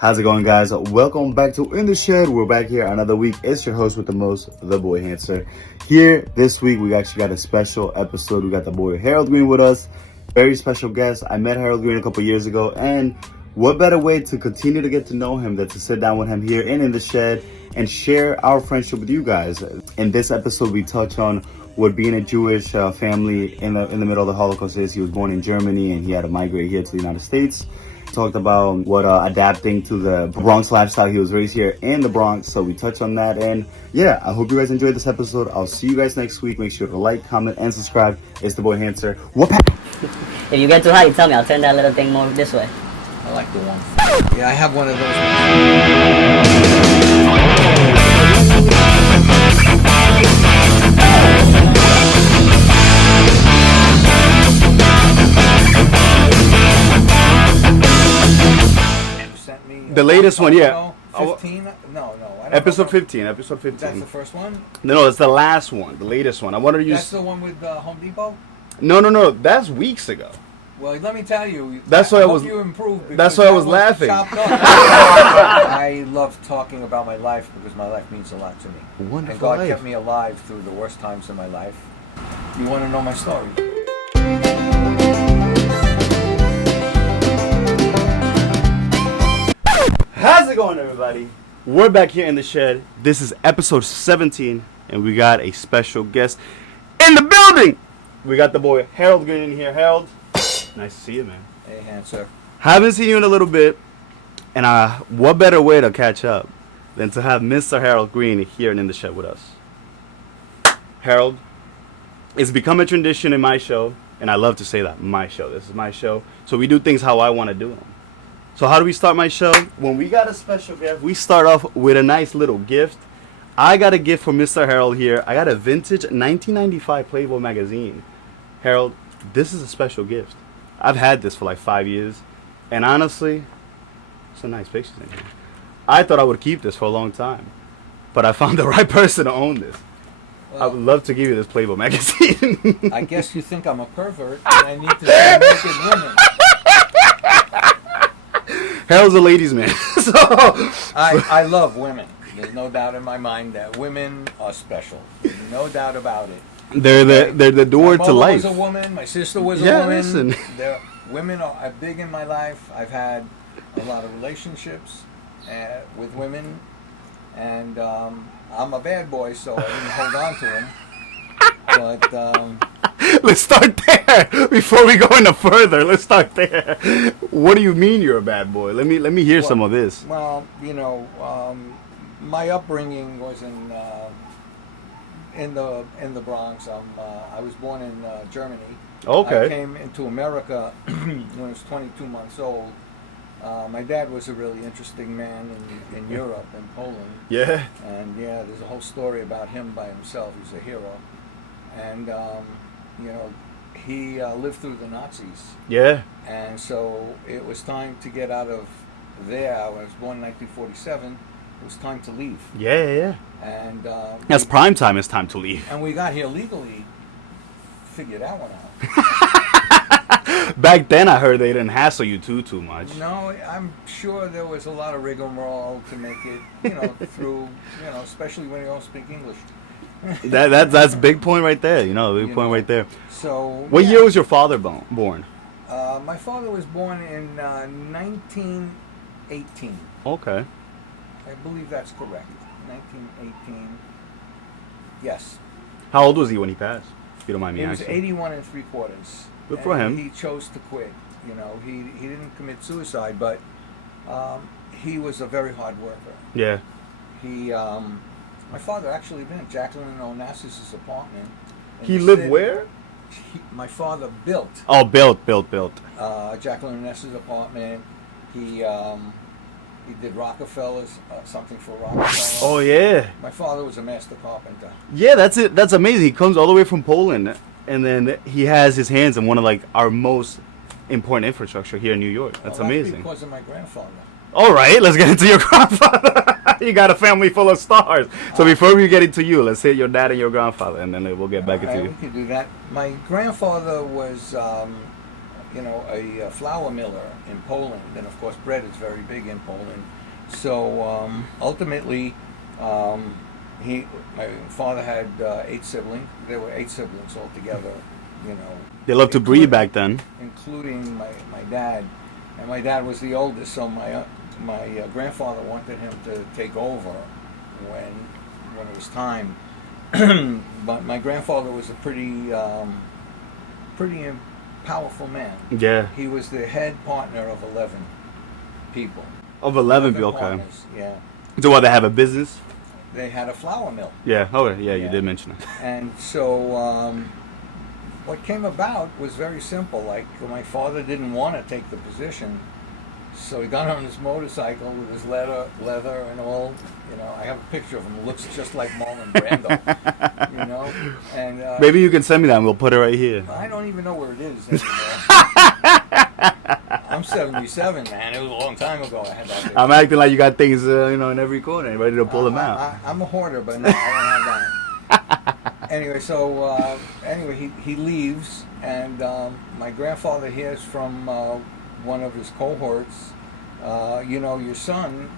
How's it going, guys? Welcome back to In the Shed. We're back here another week. It's your host with the most, the boy Hancer. Here this week, we actually got a special episode. We got the boy Harold Green with us. Very special guest. I met Harold Green a couple years ago, and what better way to continue to get to know him than to sit down with him here in the Shed and share our friendship with you guys. In this episode, we touch on what being a Jewish family in the middle of the Holocaust is. He was born in Germany, and he had to migrate here to the United States. Talked about what adapting to the Bronx lifestyle. He was raised here in the Bronx, so we touched on that. And yeah, I hope you guys enjoyed this episode. I'll see you guys next week. Make sure to like, comment, and subscribe. It's the boy Hancer. Whoop! If you get too high, you tell me. I'll turn that little thing more this way. I like the one. Yeah, I have one of those. The latest one, yeah. 15? No. Episode 15. Episode 15. That's the first one? No, it's the last one. The latest one. I wanted to use. That's the one with Home Depot? No. That's weeks ago. Well, let me tell you. That's why I was. You improved. That's why I was laughing. I love talking about my life because my life means a lot to me. Wonderful and God life. kept me alive through the worst times in my life. You want to know my story? How's it going, everybody? We're back here in the shed. This is episode 17, and we got a special guest in the building. We got the boy Harold Green in here. Harold, nice to see you, man. Hey, Hancer. Haven't seen you in a little bit, and what better way to catch up than to have Mr.Harold Green here in the shed with us. Harold, it's become a tradition in my show, and I love to say that, my show. This is my show, so we do things how I want to do them. So how do we start my show? When we got a special gift, we start off with a nice little gift. I got a gift for Mr. Harold here. I got a vintage 1995 Playboy magazine. Harold, this is a special gift. I've had this for like 5 years. And honestly, some nice pictures in here. I thought I would keep this for a long time. But I found the right person to own this. Well, I would love to give you this Playboy magazine. I guess you think I'm a pervert and I need to see naked women. Harold's a ladies' man. I love women. There's no doubt in my mind that women are special. No doubt about it. They're the door to life. My mother was a woman. My sister was a woman. Listen. Women are big in my life. I've had a lot of relationships with women, and I'm a bad boy, so I didn't hold on to them. But let's start there before we go any further. Let's start there. What do you mean you're a bad boy? Let me hear some of this. Well, my upbringing was in the Bronx. I was born in Germany. Okay. I came into America when I was 22 months old. My dad was a really interesting man in Europe and Poland. Yeah. And yeah, there's a whole story about him by himself. He's a hero. And he lived through the Nazis. Yeah. And so it was time to get out of there. I was born in 1947. It was time to leave. Yeah. And That's prime time. It's time to leave. And we got here legally. Figured that one out. Back then, I heard they didn't hassle you too much. No, I'm sure there was a lot of rigmarole to make it, through, especially when you don't speak English. That's a big point right there. Big point right there. So. What year was your father born? My father was born in 1918. Okay. I believe that's correct. 1918. Yes. How old was he when he passed? If you don't mind me asking. asking. He was 81 3/4. Good for him. He chose to quit. He didn't commit suicide, but he was a very hard worker. Yeah. My father actually lived in Jacqueline Onassis' apartment. He lived where? My father built. Oh, built. Jacqueline Onassis' apartment. He did Rockefellers, something for Rockefeller. Oh yeah. My father was a master carpenter. Yeah, that's it. That's amazing. He comes all the way from Poland, and then he has his hands in one of our most important infrastructure here in New York. That's amazing. Because of my grandfather. All right, let's get into your grandfather. You got a family full of stars. So before we get into you, let's hit your dad and your grandfather, and then we'll get back into you. We can do that. My grandfather was a flour miller in Poland, and of course bread is very big in Poland. So ultimately, my father had 8 siblings. There were 8 siblings altogether. They loved to breed back then. Including my dad, and my dad was the oldest. So my grandfather wanted him to take over when it was time. But my grandfather was a pretty powerful man. Yeah. He was the head partner of 11 people. Of 11 people, okay. Partners, yeah. So what, they have a business? They had a flour mill. Yeah, okay, yeah, you did mention it. And so what came about was very simple. Like, my father didn't want to take the position, so he got on his motorcycle with his leather and all. I have a picture of him. Looks just like Marlon Brando. And maybe you can send me that and we'll put it right here. I don't even know where it is anymore. I'm 77, man. It was a long time ago I had that picture. I'm acting like you got things, in every corner, ready to pull them out. I'm a hoarder, but no, I don't have that. Anyway, so he leaves, and my grandfather hears from one of his cohorts, your son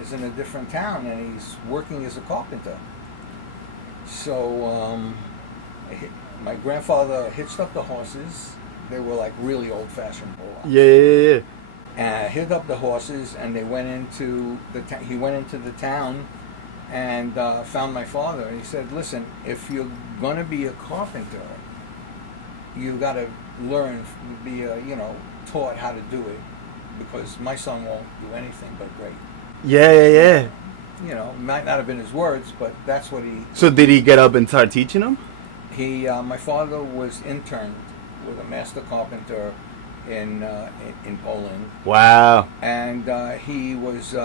is in a different town and he's working as a carpenter. So my grandfather hitched up the horses. They were like really old-fashioned bullocks. Yeah. And hitched up the horses, and they went into he went into the town and found my father. And he said, "Listen, if you're going to be a carpenter, you got to learn, be taught how to do it, because my son won't do anything but great." Yeah. Might not have been his words, but that's what he... So did he get up and start teaching them? My father was interned with a master carpenter in Poland. Wow. And he was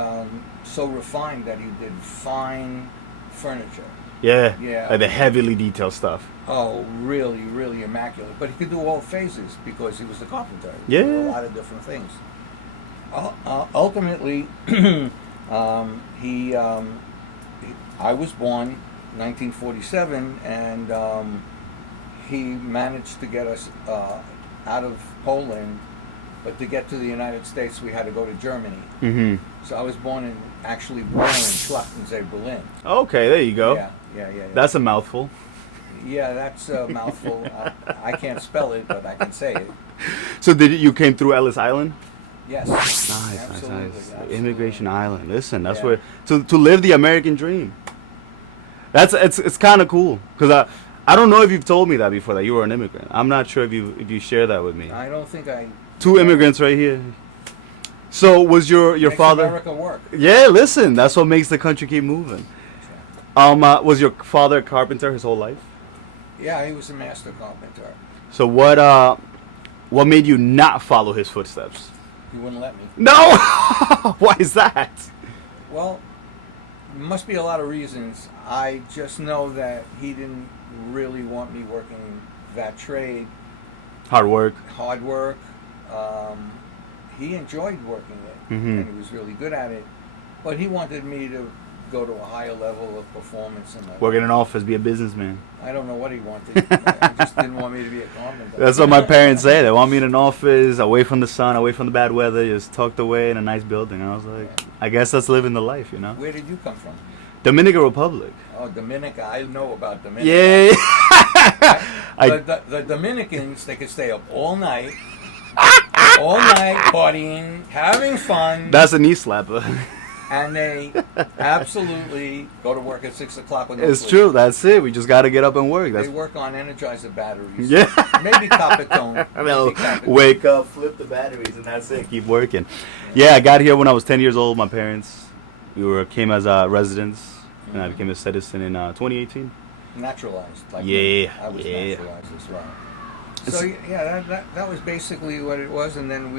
so refined that he did fine furniture. Yeah. Yeah. Like the heavily detailed stuff. Oh, really, really immaculate. But he could do all phases because he was a carpenter. Yeah. He could do a lot of different things. Ultimately, I was born 1947, and he managed to get us out of Poland, but to get to the United States, we had to go to Germany. Mm-hmm. So I was born in Schlachtensee, Berlin. Okay, there you go. Yeah. That's a mouthful. Yeah, that's a mouthful. I can't spell it, but I can say it. So you came through Ellis Island? Yes. Nice. Absolutely. Immigration Island. Listen, that's where to live the American dream. It's kind of cool, because I don't know if you've told me that before, that you were an immigrant. I'm not sure if you share that with me. I don't think I... 2 immigrants right here. So was your Makes father... America work. Yeah, listen, that's what makes the country keep moving. Was your father a carpenter his whole life? Yeah, he was a master carpenter. So what made you not follow his footsteps? He wouldn't let me. No! Why is that? Well, there must be a lot of reasons. I just know that he didn't really want me working that trade. Hard work. He enjoyed working it, Mm-hmm. and he was really good at it. But he wanted me to go to a higher level of performance in my Work in life. an office, be a businessman. I don't know what he wanted. He just didn't want me to be a carpenter. That's what my parents say. They want me in an office, away from the sun, away from the bad weather, just tucked away in a nice building. And I was like, I guess that's living the life, Where did you come from? Dominican Republic. Oh, Dominica. I know about Dominica. Yeah. The Dominicans, they could stay up all night partying, having fun. That's a knee slapper. And they absolutely go to work at 6 o'clock with no It's sleep. true. That's it. We just got to get up and work. They work on Energizer batteries. Yeah. Maybe Coppertone. They'll wake up, flip the batteries, and that's it. Keep working. Yeah, I got here when I was 10 years old. My parents, came as residents, and I became a citizen in 2018. Naturalized. Like Yeah, me. I was yeah. naturalized as well. So yeah, that was basically what it was. And then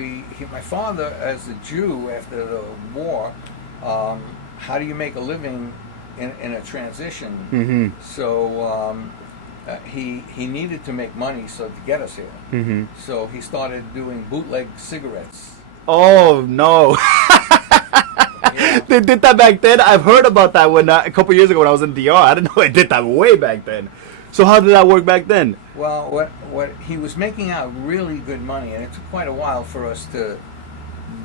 my father, as a Jew after the war, how do you make a living in a transition? Mm-hmm. So he needed to make money to get us here. Mm-hmm. So he started doing bootleg cigarettes. Oh, no. Yeah. They did that back then? I've heard about that when a couple years ago when I was in DR. I didn't know they did that way back then. So how did that work back then? Well, what he was making out really good money, and it took quite a while for us to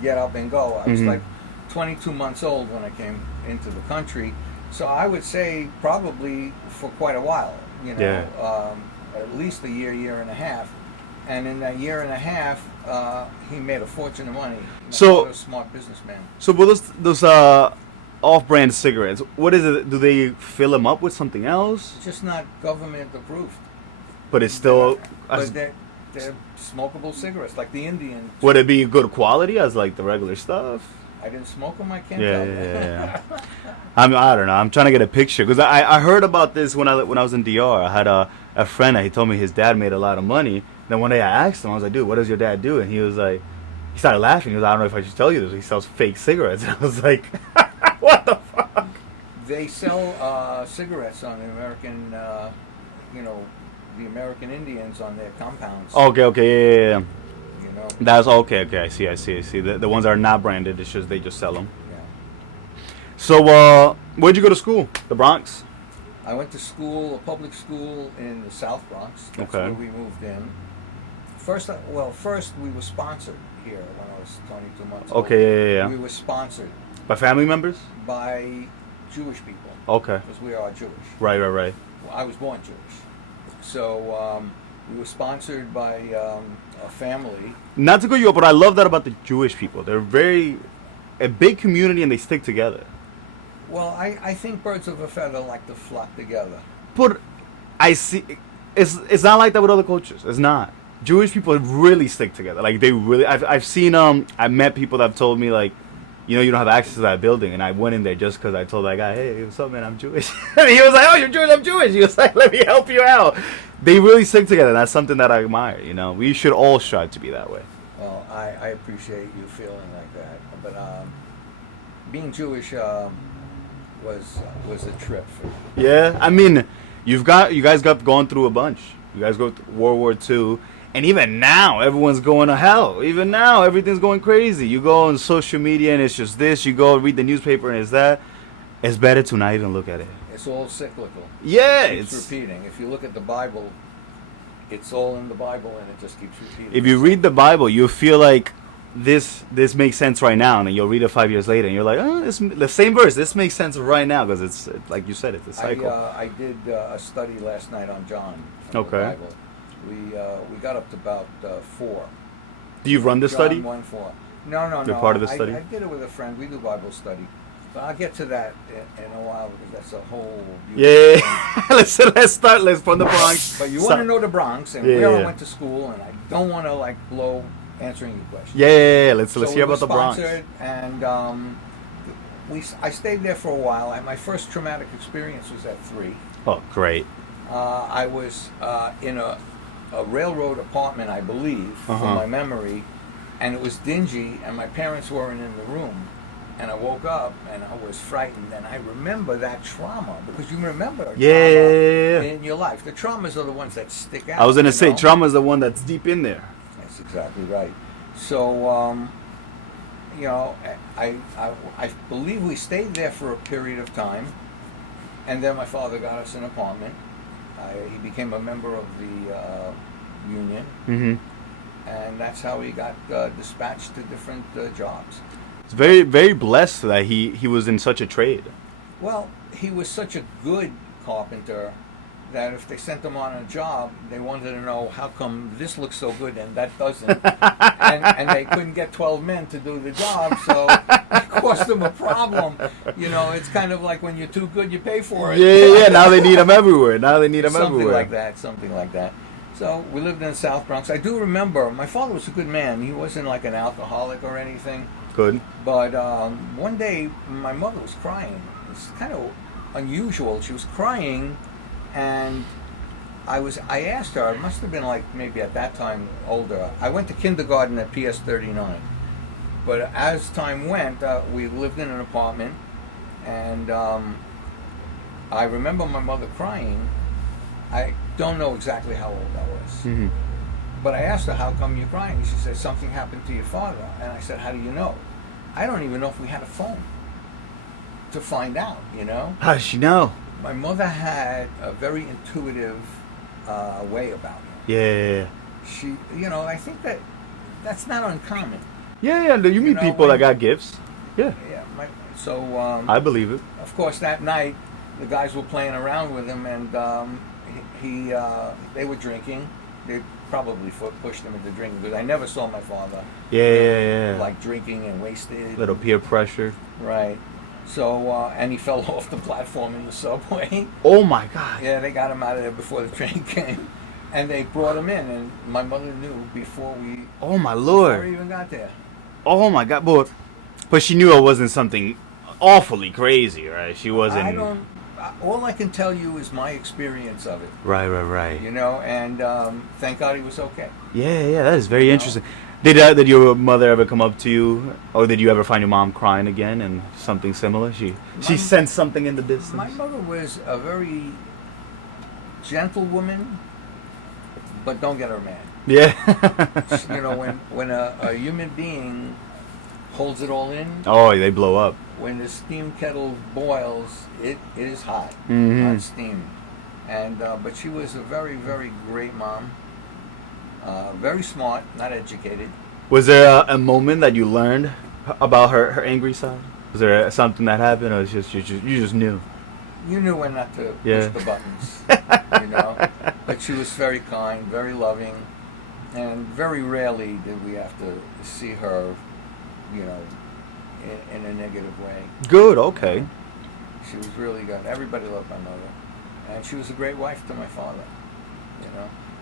get up and go. I was Mhm. like 22 months old when I came into the country, so I would say probably for quite a while, you know, at least a year and a half. And in that year and a half, he made a fortune of money. So- He was a smart businessman. So with those off-brand cigarettes, what is it? Do they fill them up with something else? It's just not government approved. But it's still. But they're smokable cigarettes, like the Indian. Would it be good quality as like the regular stuff? I didn't smoke them. I can't Yeah, tell. yeah, yeah. I don't know. I'm trying to get a picture because I heard about this when I was in DR. I had a friend that he told me his dad made a lot of money. Then one day I asked him, I was like, dude, what does your dad do? And he was like, he started laughing. He was like, I don't know if I should tell you this. He sells fake cigarettes. And I was like, what the fuck? They sell cigarettes on the American, the American Indians on their compounds. Okay, yeah. You know. That's okay. I see. The ones that are not branded, it's just they just sell them. Yeah. So, where'd you go to school? The Bronx? I went to school, a public school in the South Bronx. That's Okay. where we moved in. First we were sponsored here when I was 22 months old. Okay, yeah. We were sponsored By family members? by Jewish people Okay. because we are Jewish. Right. Well, I was born Jewish. So we were sponsored by a family. Not to go you up, but I love that about the Jewish people. They're a big community and they stick together. Well, I think birds of a feather like to flock together. But I see, it's not like that with other cultures. It's not. Jewish people really stick together. Like they really. I've seen I met people that have told me like, you know, you don't have access to that building, and I went in there just because I told that guy, hey, what's up, man? I'm Jewish. And he was like, oh, you're Jewish? I'm Jewish. He was like, let me help you out. They really stick together. That's something that I admire. You know, we should all strive to be that way. Well, I appreciate you feeling like that, but being Jewish was a trip for me. Yeah, I mean, you guys got gone through a bunch. You guys go through World War II, and even now, everyone's going to hell. Even now, everything's going crazy. You go on social media, and it's just this. You go read the newspaper, and it's that. It's better to not even look at it. It's all cyclical. Yeah, It keeps repeating. If you look at the Bible, it's all in the Bible, and it just keeps repeating. if you read the Bible, you feel like this makes sense right now, and then you'll read it 5 years later, and you're like, oh, the same verse. This makes sense right now because it's like you said, it's a cycle. I did a study last night on John from Okay. the Bible. We got up to about 4. Do you run the John study? 1:4. No. You're part of the study? I did it with a friend. We do Bible study. But I'll get to that in a while because that's a whole. Yeah. thing. let's start. Let's from the Bronx. But you want to know the Bronx and Yeah, where I yeah. went to school, and I don't want to like blow answering your question. Yeah. Let's So hear we about the were Bronx. sponsored, and I stayed there for a while. And my first traumatic experience was at 3. Oh, great. I was in a railroad apartment, I believe, Uh-huh. from my memory, and it was dingy, and my parents weren't in the room. And I woke up, and I was frightened, and I remember that trauma, because you remember trauma Yeah. in your life. The traumas are the ones that stick out. I was gonna say know? trauma is the one that's deep in there. That's exactly right. So, I believe we stayed there for a period of time, and then my father got us an apartment. He became a member of the union, Mm-hmm. and that's how he got dispatched to different jobs. It's very, very blessed that he was in such a trade. Well, he was such a good carpenter that if they sent him on a job, they wanted to know how come this looks so good and that doesn't. and they couldn't get 12 men to do the job, so it cost them a problem. You know, it's kind of like when you're too good, you pay for it. Yeah. Now they need them everywhere. Something like that. So we lived in the South Bronx. I do remember, my father was a good man. He wasn't like an alcoholic or anything. Good. But one day, my mother was crying. It's kind of unusual. She was crying, and I asked her. I must have been like maybe at that time older. I went to kindergarten at PS 39. But as time went, we lived in an apartment, and I remember my mother crying. I don't know exactly how old I was. Mm-hmm. But I asked her, how come you're crying? She said, something happened to your father. And I said, how do you know? I don't even know if we had a phone to find out, you know? How does she know? My mother had a very intuitive way about her. Yeah. She, I think that's not uncommon. Yeah. You meet people that got gifts. Yeah. Yeah. So I believe it. of course, that night the guys were playing around with him, and they were drinking. They probably pushed him into drinking because I never saw my father. Yeah. Like drinking and wasted. Little peer pressure. Right. So and he fell off the platform in the subway. Oh my God. Yeah, they got him out of there before the train came, and they brought him in. And my mother knew before we. Oh my Before Lord. we even got there. Oh my God. But she knew it wasn't something awfully crazy, right? She wasn't. I don't. All I can tell you is my experience of it. Right. And thank God he was okay. Yeah. That is very interesting. Did your mother ever come up to you, or did you ever find your mom crying again and something similar? She sensed something in the distance. My mother was a very gentle woman, but don't get her mad. Yeah. when a human being holds it all in. Oh, they blow up. When the steam kettle boils, it is hot, hot steam. And but she was a very, very great mom. Very smart, not educated. Was there a moment that you learned about her angry side? Was there something that happened, or was you just knew? You knew when not to push the buttons, But she was very kind, very loving, and very rarely did we have to see her, in a negative way. Good, okay. She was really good. Everybody loved my mother, and she was a great wife to my father,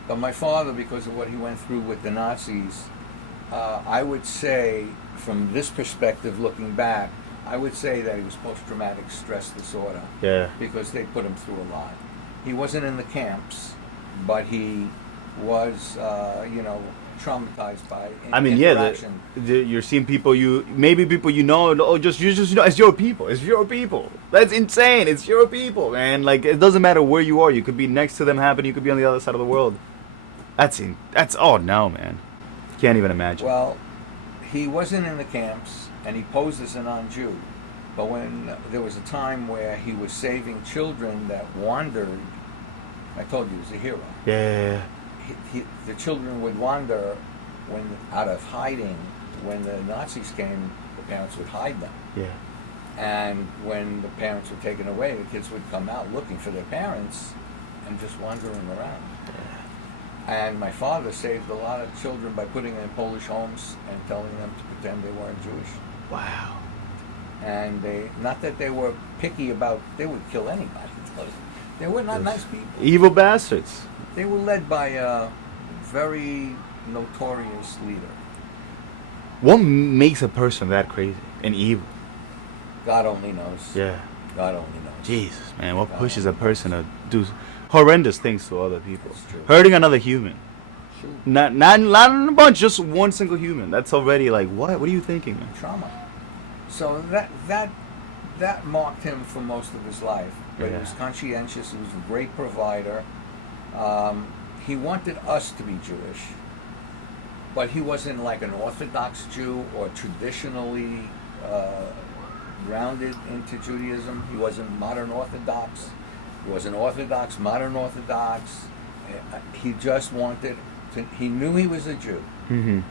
But my father, because of what he went through with the Nazis, I would say, from this perspective, looking back, I would say that he was post-traumatic stress disorder. Yeah. Because they put him through a lot. He wasn't in the camps, but he was, traumatized by interaction. You're seeing people it's your people. That's insane. It's your people, man. Like, it doesn't matter where you are. You could be next to them happening. You could be on the other side of the world. Oh no, man. Can't even imagine. Well, he wasn't in the camps, and he posed as a non-Jew. But when there was a time where he was saving children that wandered, I told you he was a hero. Yeah. The children would wander out of hiding. When the Nazis came, the parents would hide them. Yeah. And when the parents were taken away, the kids would come out looking for their parents and just wandering around. And my father saved a lot of children by putting them in Polish homes and telling them to pretend they weren't Jewish. Wow. And not that they were picky about, they would kill anybody. They were not nice people. Evil bastards. They were led by a very notorious leader. What makes a person that crazy and evil? God only knows. Yeah. God only knows. Jesus, man. What pushes a person to do horrendous things to other people? That's true. Hurting another human. True. Not a bunch, just one single human. That's already like, what? What are you thinking, man? Trauma. So that marked him for most of his life. But he was conscientious. He was a great provider. He wanted us to be Jewish, but he wasn't like an Orthodox Jew or traditionally grounded into Judaism. He wasn't modern Orthodox. He wasn't Orthodox, modern Orthodox. He just wanted to, he knew he was a Jew. Mm-hmm.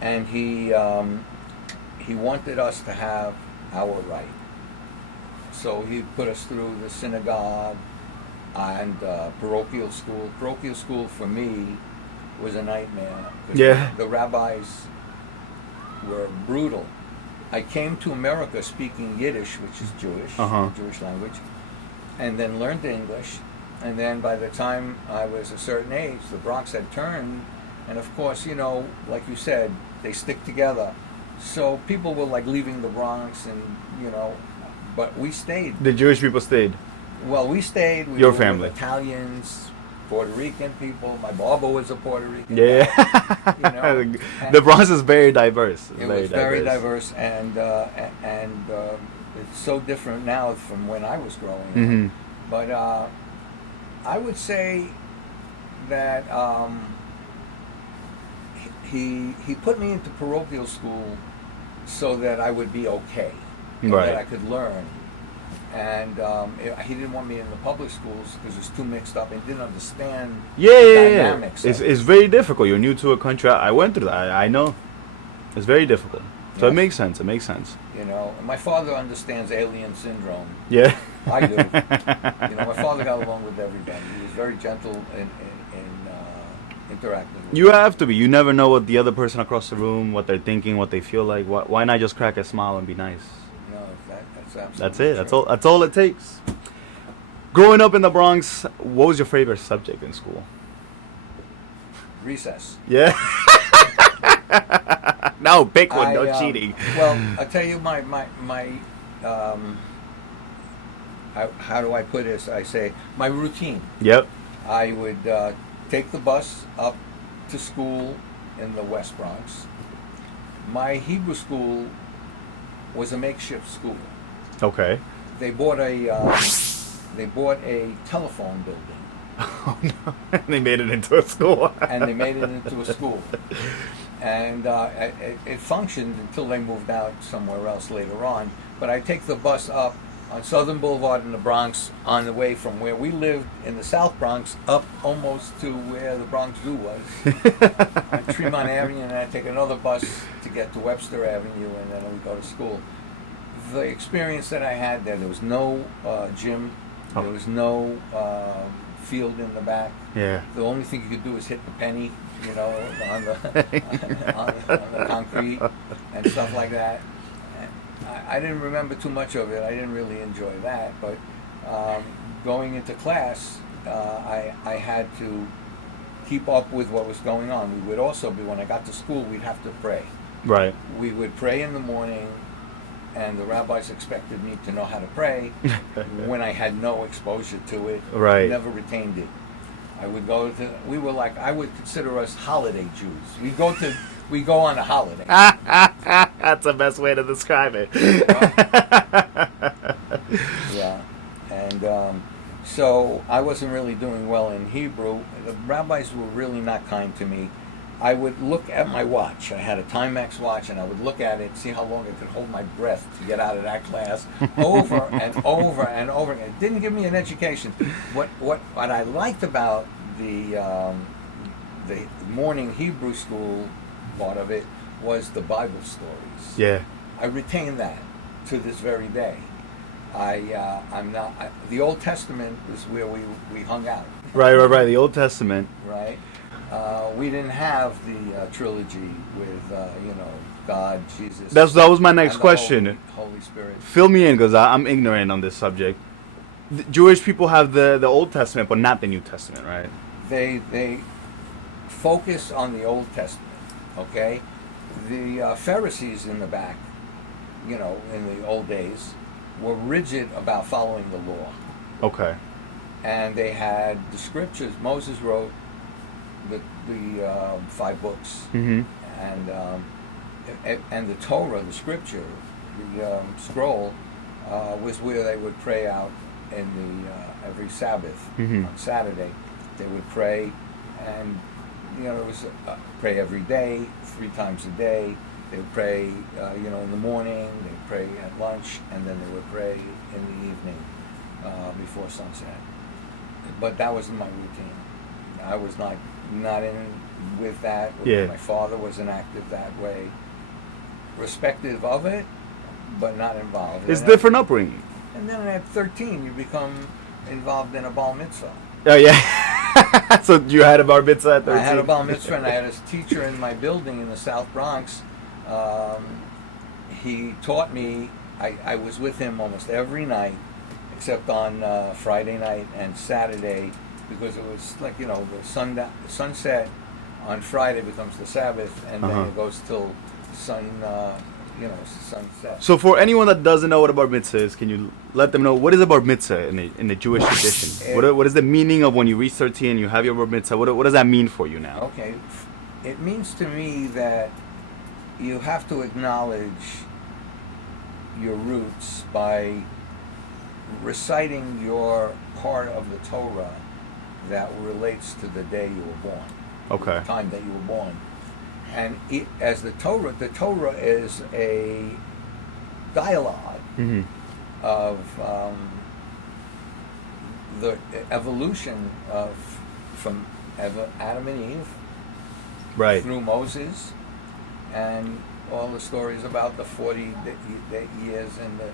And he wanted us to have our right. So he put us through the synagogue and parochial school. Parochial school for me was a nightmare. Yeah. The rabbis were brutal. I came to America speaking Yiddish, which is Jewish, the Jewish language, and then learned English. And then by the time I was a certain age, the Bronx had turned. And of course, like you said, they stick together. So people were like leaving the Bronx and, but we stayed. The Jewish people stayed. Well, we stayed. We Your were family. With Italians, Puerto Rican people. My barber was a Puerto Rican. Yeah. guy, The Bronx is very diverse. It was very diverse, and it's so different now from when I was growing up. Mm-hmm. But I would say that he put me into parochial school so that I would be okay, and that I could learn. And he didn't want me in the public schools because it was too mixed up and didn't understand Yeah, the yeah, yeah. dynamics. It's very difficult. You're new to a country. I went through that. I know. It's very difficult. So Yes. it makes sense. It makes sense. You know, and my father understands alien syndrome. Yeah. I do. You know, my father got along with everybody. He was very gentle in interacting with You have to be. You never know what the other person across the room, what they're thinking, what they feel like. Why not just crack a smile and be nice? No, that's absolutely That's it. That's true. all. That's all it takes. Growing up in the Bronx, what was your favorite subject in school? Recess. Yeah. No, pick one. No I, cheating. Well, I tell you, how do I put this? I say my routine. Yep. I would take the bus up to school in the West Bronx. My Hebrew school was a makeshift school. Okay. They bought a telephone building. Oh no! They made it into a school. And they made it into a school. And it functioned until they moved out somewhere else later on. But I take the bus up on Southern Boulevard in the Bronx on the way from where we lived in the South Bronx up almost to where the Bronx Zoo was on Tremont Avenue, and I take another bus to get to Webster Avenue, and then we go to school. The experience that I had there was no gym, there was no field in the back. Yeah. The only thing you could do is hit the penny, you know, on the on the concrete and stuff like that. And I didn't remember too much of it. I didn't really enjoy that. But going into class, I had to keep up with what was going on. We would also be, when I got to school, we'd have to pray. Right. We would pray in the morning, and the rabbis expected me to know how to pray when I had no exposure to it. Right. Never retained it. I would go to, I would consider us holiday Jews. We go on a holiday. That's the best way to describe it. Yeah. And so I wasn't really doing well in Hebrew. The rabbis were really not kind to me. I would look at my watch. I had a Timex watch, and I would look at it, see how long I could hold my breath to get out of that class, over and over and over again. It didn't give me an education. What I liked about the morning Hebrew school part of it was the Bible stories. Yeah. I retain that to this very day. The Old Testament is where we hung out. Right. The Old Testament. Right. We didn't have the trilogy with God, Jesus. That was my next and the question. Holy Spirit. Fill me in, because I'm ignorant on this subject. The Jewish people have the Old Testament, but not the New Testament, right? They focus on the Old Testament. Okay, the Pharisees in the back, in the old days, were rigid about following the law. Okay. And they had the scriptures. Moses wrote the 5 books, Mm-hmm. and the Torah, the scripture, the scroll, was where they would pray out in the every Sabbath. Mm-hmm. On Saturday, they would pray, and it was pray every day, 3 times a day. They would pray, in the morning. They would pray at lunch, and then they would pray in the evening before sunset. But that wasn't my routine. I was not in with that. Yeah. My father wasn't active that way. Respective of it, but not involved. It's different upbringing. And then at 13, you become involved in a bar mitzvah. Oh yeah. So you had a bar mitzvah at 13? I had a bar mitzvah, and I had a teacher in my building in the South Bronx. He taught me. I was with him almost every night, except on Friday night and Saturday, because it was like the sunset on Friday becomes the Sabbath, and then it goes till sunset. So for anyone that doesn't know what a bar mitzvah is, can you let them know what is a bar mitzvah in the Jewish tradition? What is the meaning of when you reach 13, you have your bar mitzvah? What does that mean for you now? Okay, it means to me that you have to acknowledge your roots by reciting your part of the Torah that relates to the day you were born. Okay. The time that you were born. And as the Torah is a dialogue. Mm-hmm. of the evolution of from Adam and Eve Right. through Moses, and all the stories about the 40 years in the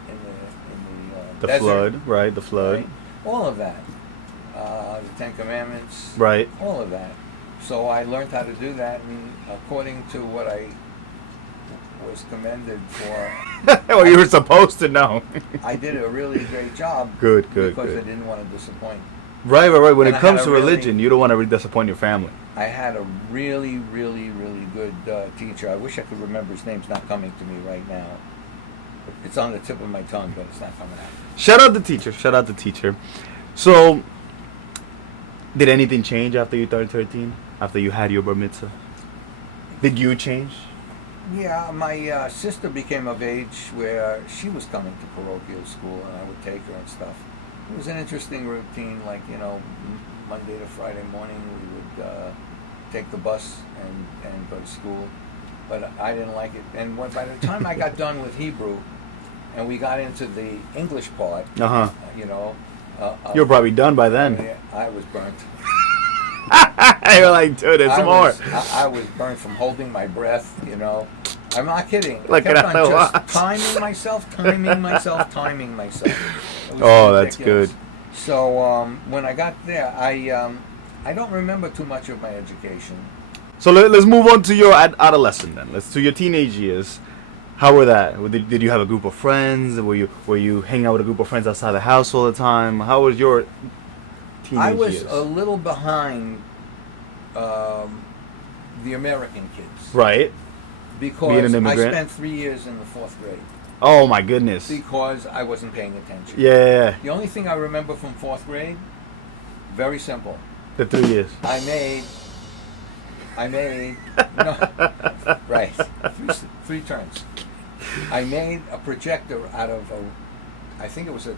The desert, flood, right? The flood. right? All of that, the Ten Commandments, Right. all of that. So I learned how to do that, and according to what I was commended for, Well, you were supposed to know. I did a really great job. Good, Because I good. didn't want to disappoint. Right. When And it I comes had to a really- religion, you don't want to really disappoint your family. I had a really, really, really good teacher. I wish I could remember his name's not coming to me right now. It's on the tip of my tongue, but it's not coming out. Shout out the teacher. Shout out the teacher. So, did anything change after you turned 13? After you had your bar mitzvah? Did you change? Yeah, my sister became of age where she was coming to parochial school, and I would take her and stuff. It was an interesting routine, like, Monday to Friday morning we would take the bus and go to school. But I didn't like it. And by the time I got done with Hebrew and we got into the English part, Uh-huh. You were probably done by then. I was burnt. You're like, dude, it's more. I was burnt from holding my breath, I'm not kidding. Look I kept at on that just watch. timing myself. It was Oh, that's ridiculous. good. So when I got there, I don't remember too much of my education. So let's move on to your adolescent then. Let's to your teenage years. How were that? Did you have a group of friends? Were you hanging out with a group of friends outside the house all the time? How was your teenage I was years? a little behind the American kids. Right. Being Because an I immigrant. spent 3 years in the 4th grade. Oh my goodness. Because I wasn't paying attention. Yeah. The only thing I remember from 4th grade, very simple. The 3 years. I made, no, right, three turns. I made a projector out of I think it was a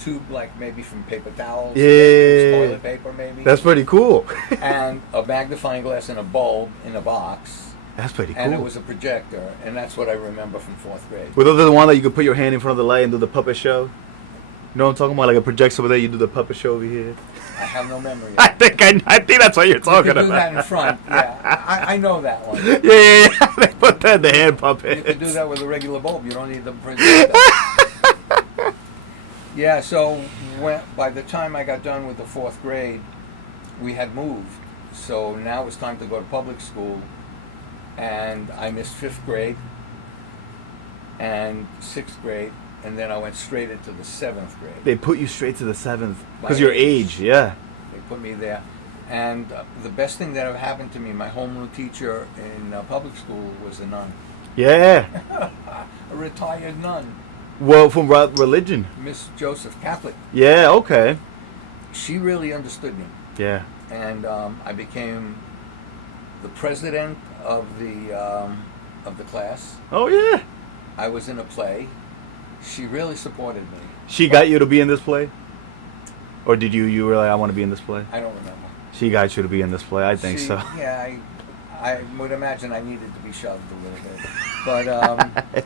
tube, like maybe from paper towels, Yeah. toilet paper maybe. That's pretty cool. And a magnifying glass and a bulb in a box. That's pretty cool. And it was a projector, and that's what I remember from 4th grade. Was those the one that you could put your hand in front of the light and do the puppet show? You know what I'm talking about? Like a projector over there, you do the puppet show over here. I have no memory of I it. think that's what you're You talking could do about. that in front, yeah. I know that one. Yeah. They put that in the hand puppet. You could do that with a regular bulb. You don't need the projector. Yeah, so by the time I got done with the 4th grade, we had moved. So now it was time to go to public school. And I missed 5th grade and 6th grade. And then I went straight into the 7th grade. They put you straight to the 7th. My Because your age. age, yeah. They put me there. And the best thing that ever happened to me, my homeroom teacher in public school was a nun. Yeah. A retired nun. Well, from religion. Miss Joseph, Catholic. Yeah, okay. She really understood me. Yeah. And I became the president of the class. Oh, yeah. I was in a play. She really supported me. She got you to be in this play? Or did you were like, I want to be in this play? I don't remember. She got you to be in this play, I think so. Yeah, I would imagine I needed to be shoved a little bit. But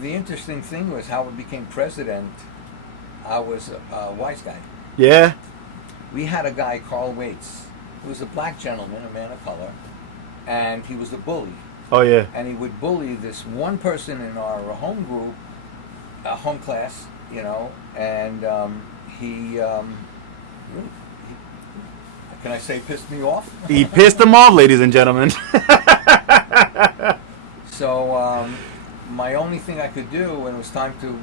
the interesting thing was how I became president. I was a wise guy. Yeah? We had a guy, Carl Waits, who was a black gentleman, a man of color, and he was a bully. Oh, yeah. And he would bully this one person in our home group, home class, and he can I say pissed me off? He pissed them off, ladies and gentlemen. So my only thing I could do when it was time to,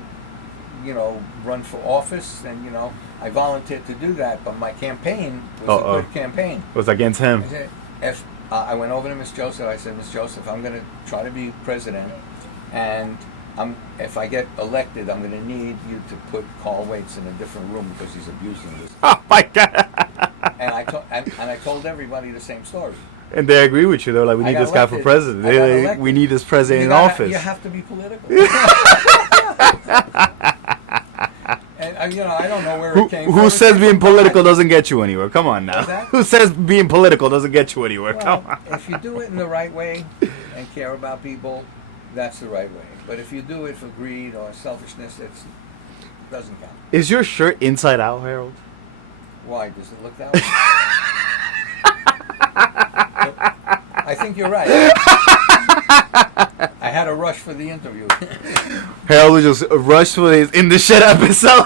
run for office, and I volunteered to do that, but my campaign was a good campaign. It was against him. I said, if I went over to Miss Joseph, I said, Miss Joseph, I'm going to try to be president, and if I get elected, I'm going to need you to put Carl Waits in a different room because he's abusing this. Oh, my God. And I told everybody the same story. And they agree with you. They're like, we I need got this guy for elected. president. I got elected. We need this president in gotta- office. You have to be political. And I don't know where it came from. Who It says came being from political God. doesn't get you anywhere? Come on now. What's that? Who says being political doesn't get you anywhere? Come Well, on. if you do it in the right way and care about people, that's the right way. But if you do it for greed or selfishness, it doesn't count. Is your shirt inside out, Harold? Why? Does it look that way? I think you're right. I had a rush for the interview. Harold was just rushed for his InTheShed episode.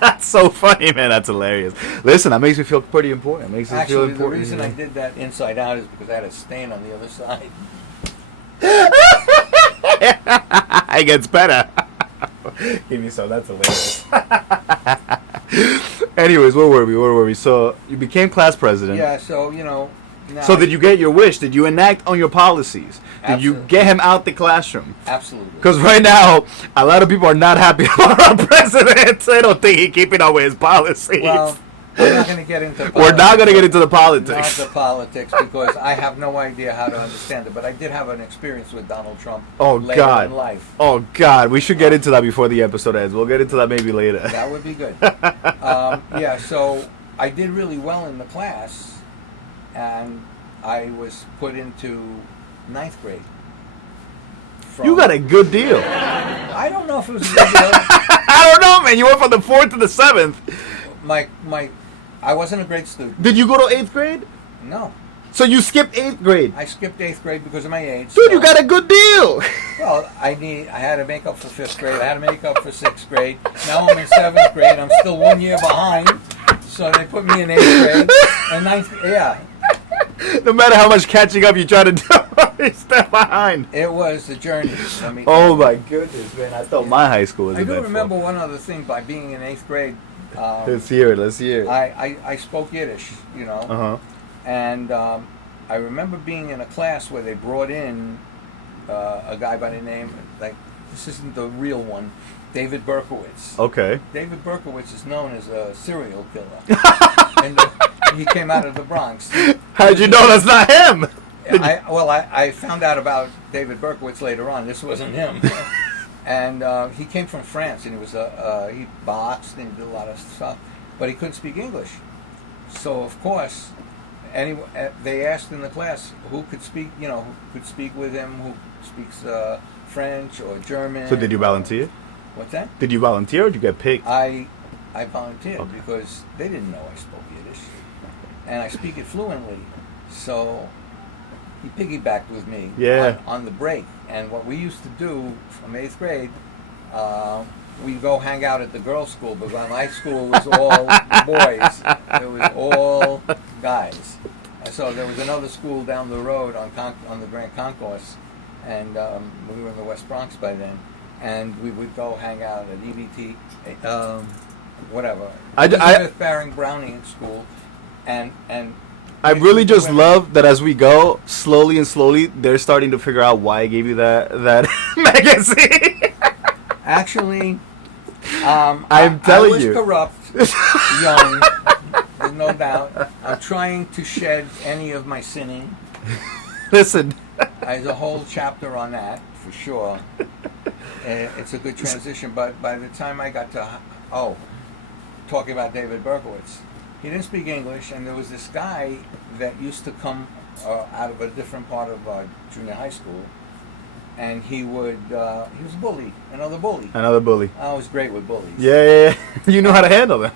That's so funny, man. That's hilarious. Listen, that makes me feel pretty important. It makes me feel Actually, the important. reason I did that inside out is because I had a stain on the other side. It gets better. Give me some. That's hilarious. Anyways, where were we? So you became class president. Yeah, so, you know. So did you get your wish? Did you enact on your policies? Did you get him out the classroom? Absolutely. Because right now, a lot of people are not happy about our president. They don't think he's keeping up with his policies. Well, we're not going to get into politics. We're not going to get into the politics. Not the politics, because I have no idea how to understand it. But I did have an experience with Donald Trump later in life. Oh, God. We should get into that before the episode ends. We'll get into that maybe later. That would be good. Yeah, so I did really well in the class, and I was put into 9th grade. You got a good deal. I don't know if it was a good deal. I don't know, man. You went from the 4th to the 7th. I wasn't a great student. Did you go to 8th grade? No. So you skipped 8th grade? I skipped 8th grade because of my age. Dude, so, you got a good deal. Well, I had to make up for 5th grade. I had to make up for 6th grade. Now I'm in 7th grade. I'm still 1 year behind. So they put me in 8th grade. And 9th, yeah. No matter how much catching up you try to do, you're still behind. It was a journey. Oh my goodness, man! I thought my high school was. I do remember one other thing. By being in 8th grade, let's hear it. I spoke Yiddish, you know. Uh-huh. And I remember being in a class where they brought in a guy by the name, like, this isn't the real one, David Berkowitz. Okay. David Berkowitz is known as a serial killer. And he came out of the Bronx. How'd you know that's not him? I found out about David Berkowitz later on. This wasn't him. And he came from France, and he boxed and he did a lot of stuff, but he couldn't speak English. So of course, they asked in the class who could speak with him, who speaks French or German. So did you volunteer? What's that? Did you volunteer or did you get picked? I volunteered because they didn't know I spoke Yiddish, and I speak it fluently. So he piggybacked with me on the break. And what we used to do from 8th grade, we'd go hang out at the girls' school, but my school was all boys. It was all guys. And so there was another school down the road on the Grand Concourse, and we were in the West Bronx by then. And we would go hang out at EBT, whatever. Elizabeth Baring Browning School, and I really just love that as we go, slowly and slowly, they're starting to figure out why I gave you that magazine. Actually, I'm telling you, I was corrupt, young, there's no doubt. I'm trying to shed any of my sinning. Listen. There's a whole chapter on that, for sure. It's a good transition, but by the time I got to, talking about David Berkowitz, he didn't speak English, and there was this guy that used to come out of a different part of junior high school, and he was a bully, another bully. I was great with bullies. Yeah. You knew how to handle them.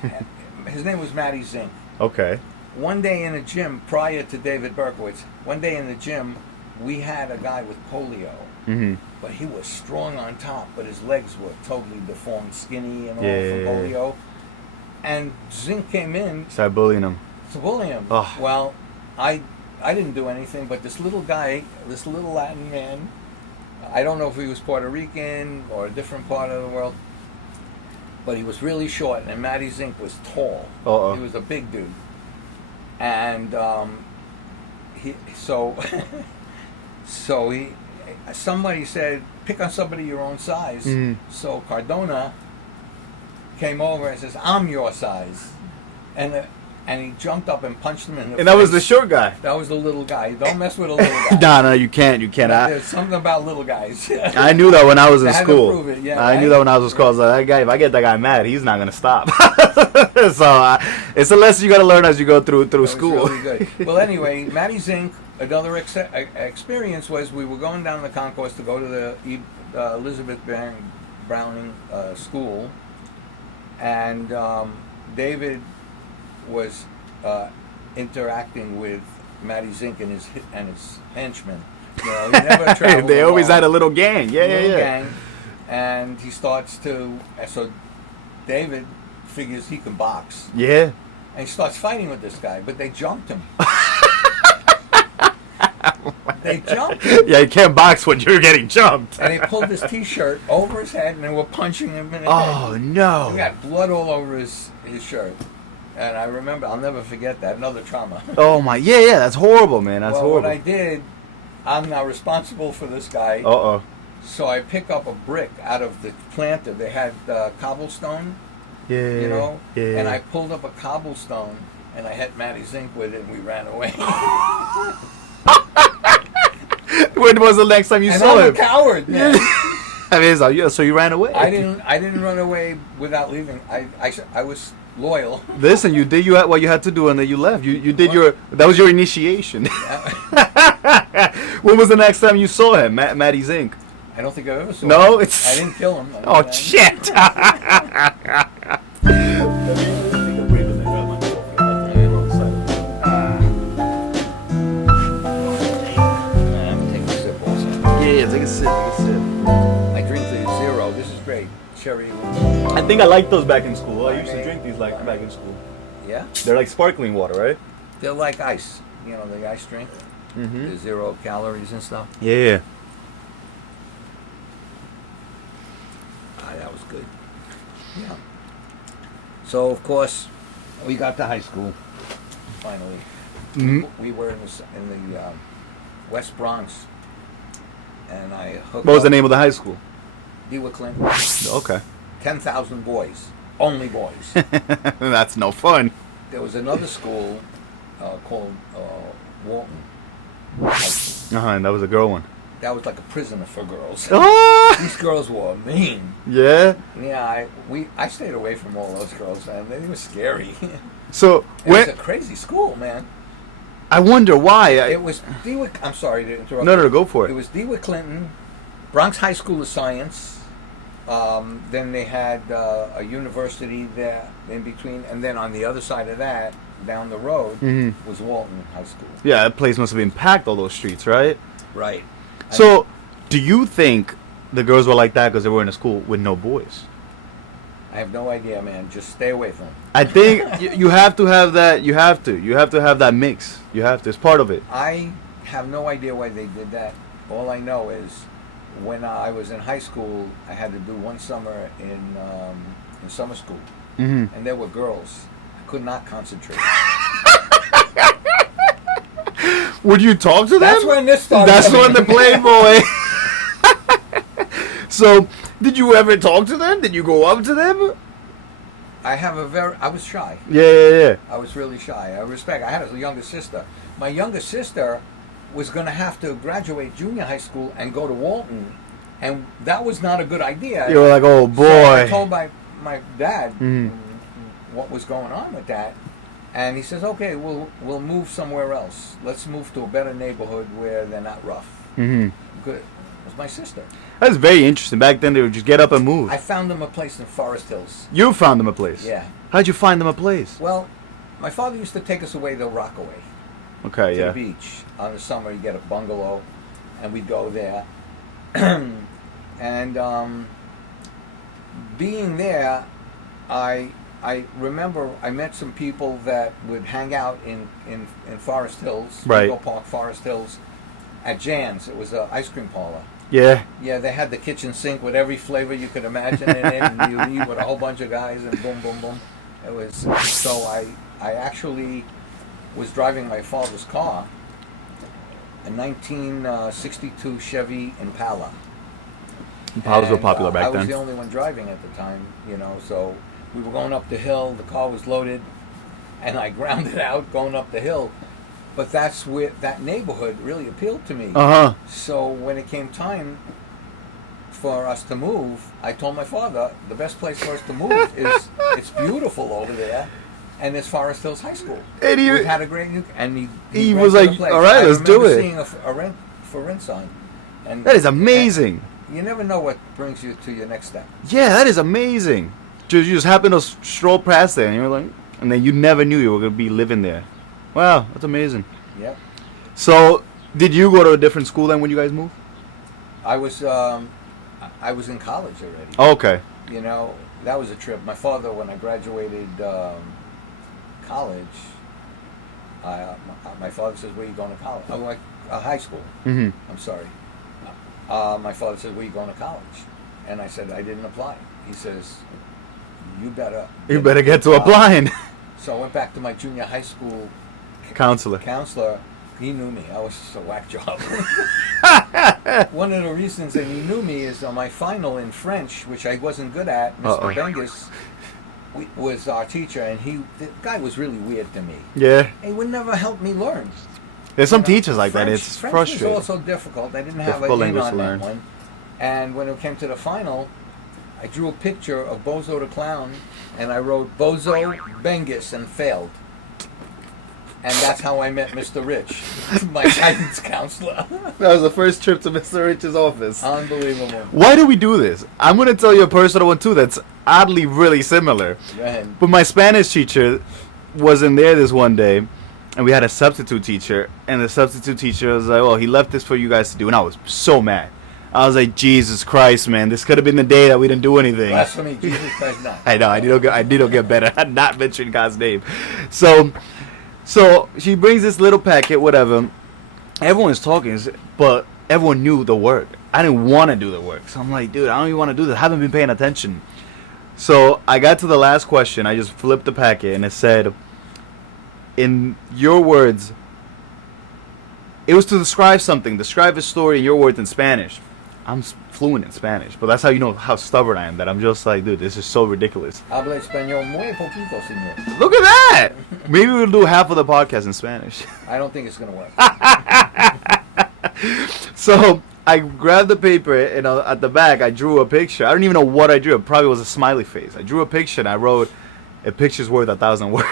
His name was Matty Zink. Okay. One day in a gym, prior to David Berkowitz, we had a guy with polio. Mm-hmm. But he was strong on top, but his legs were totally deformed, skinny and all from polio. And Zink came in. Started bullying him. To bully him. Oh. Well, I didn't do anything, but this little guy, this little Latin man, I don't know if he was Puerto Rican or a different part of the world, but he was really short, and Matty Zink was tall. Uh-oh. He was a big dude. And somebody said, pick on somebody your own size. Mm. So Cardona came over and says, I'm your size. And and he jumped up and punched him in the face. And that was the short guy. That was the little guy. Don't mess with a little guy. No, you can't. There's something about little guys. I knew that when I was in They had to school. prove it, yeah, I knew right? that when I was in school. I was like, that guy, if I get that guy mad, he's not gonna stop. So it's a lesson you gotta learn as you go through That was school. really good. Well, anyway, Matty Zink, another experience was we were going down the concourse to go to the Elizabeth Browning school, and David was interacting with Matty Zink and his henchmen. You know, he never traveled They always alone. had a little gang. Yeah, Little yeah. gang, and he starts to. So David figures he can box, Yeah. and he starts fighting with this guy, but they jumped him. They jumped him. Yeah, you can't box when you're getting jumped. And they pulled his T-shirt over his head, and they were punching him in the Oh head. He no. got blood all over his shirt. And I remember, I'll never forget that. Another trauma. Oh my. Yeah. That's horrible, man. That's Well, horrible. what I did, I'm now responsible for this guy. Uh-oh. So I pick up a brick out of the planter. They had cobblestone, Yeah. you know, Yeah. and I pulled up a cobblestone and I hit Matty Zink with it, and we ran away. When was the next time you And saw I'm him? a coward, man. I mean, so you ran away. I didn't run away without leaving. I was loyal. Listen, you did what you had to do, and then you left. You did that was your initiation. When was the next time you saw him, Matty Zink? I don't think I ever saw No, him. it's. I didn't kill him. Oh shit! Take a sip also. Yeah, take a sip. I drink the zero. This is great. Cherry. I think I liked those back in school. I used to drink these back in school. Yeah? They're like sparkling water, right? They're like ice. You know, the ice drink. Mm-hmm. The 0 calories and stuff. Yeah. That was good. Yeah. So, of course, we got to high school. Finally. Mhm. We were in the West Bronx. And I hooked What was the up name of the high school? Dewa Clinton. Okay. 10,000 boys. Only boys. That's no fun. There was another school called Walton. And that was a girl one. That was like a prisoner for girls. Ah! These girls were mean. Yeah. Yeah, I stayed away from all those girls, man. They were scary. So It was a when crazy school, man. I wonder why. It was DeWitt. I'm sorry to interrupt. No, go for It it. was DeWitt Clinton, Bronx High School of Science. Then they had a university there in between, and then on the other side of that, down the road, was Walton High School. Yeah, that place must have been packed, all those streets, right? Right. So, do you think the girls were like that because they were in a school with no boys? I have no idea, man. Just stay away from them. I think you have to have that. You have to have that mix. You have to. It's part of it. I have no idea why they did that. All I know is when I was in high school, I had to do one summer in summer school, Mm-hmm. and there were girls. I could not concentrate. Would you talk to them? That's when this started. That's coming when the in. Playboy. So, did you ever talk to them? Did you go up to them? I was shy. Yeah. I was really shy. I had a younger sister. My younger sister was going to have to graduate junior high school and go to Walton, and that was not a good idea. You were like, oh boy. So I told my dad Mhm. what was going on with that, and he says, "Okay, we'll move somewhere else. Let's move to a better neighborhood where they're not rough." Mm-hmm. Good. It was my sister. That's very interesting. Back then, they would just get up and move. I found them a place in Forest Hills. You found them a place. Yeah. How'd you find them a place? Well, my father used to take us away to Rockaway. Okay, To yeah. the beach. On the summer, you get a bungalow, and we'd go there. And being there, I remember I met some people that would hang out in Forest Hills, Right. Eagle Park, Forest Hills, at Jan's. It was an ice cream parlor. Yeah. Yeah, they had the kitchen sink with every flavor you could imagine in it, and you eat with a whole bunch of guys, and boom, boom, boom. It was so I actually was driving my father's car, a 1962 Chevy Impala. Impalas were And, popular back I was then. the only one driving at the time, you know. So we were going up the hill. The car was loaded, and I grounded out going up the hill. But that's where that neighborhood really appealed to me. So when it came time for us to move, I told my father the best place for us to move is it's beautiful over there, and it's Forest Hills High School. And we had a great and he was like, all right, let's do it. Seeing a rent for rent sign, and that is amazing. You never know what brings you to your next step. Yeah, that is amazing. You just happen to stroll past there, and you're like, and then you never knew you were gonna be living there. Wow, that's amazing. Yep. So, did you go to a different school then when you guys moved? I was in college already. Oh, okay. You know, that was a trip. My father, when I graduated college, my father says, "Where are you going to college?" I'm like, high school. Mm-hmm. I'm sorry. My father said, "Where are you going to college?" And I said, "I didn't apply." He says, You better get to applying. So I went back to my junior high school counselor. He knew me. I was just a whack job. One of the reasons that he knew me is on my final in French, which I wasn't good at. Mr. Bengus was our teacher, and the guy was really weird to me. Yeah. He would never help me learn. There's some teachers like French, that. It's French frustrating. was also difficult. I didn't have a in on that one. And when it came to the final, I drew a picture of Bozo the Clown, and I wrote Bozo Bengus and failed. And that's how I met Mr. Rich, my guidance counselor. That was the first trip to Mr. Rich's office. Unbelievable. Why do we do this? I'm going to tell you a personal one, too, that's oddly really similar. Go ahead. But my Spanish teacher was in there this one day, and we had a substitute teacher, and the substitute teacher was like, well, he left this for you guys to do, and I was so mad. I was like, Jesus Christ, man, this could have been the day that we didn't do anything. Blasphemy, Jesus Christ, not. I know, I need to get better at not mentioning God's name. So she brings this little packet, whatever. Everyone's talking, but everyone knew the work. I didn't want to do the work. So I'm like, dude, I don't even want to do this. I haven't been paying attention. So I got to the last question. I just flipped the packet, and it said, in your words, it was to describe something. Describe a story in your words in Spanish. I'm fluent in Spanish, but that's how you know how stubborn I am, that I'm just like, dude, this is so ridiculous. Habla español muy poquito, señor. Look at that! Maybe we'll do half of the podcast in Spanish. I don't think it's going to work. So I grabbed the paper, and at the back, I drew a picture. I don't even know what I drew. It probably was a smiley face. I drew a picture, and I wrote, a picture's worth 1,000 words.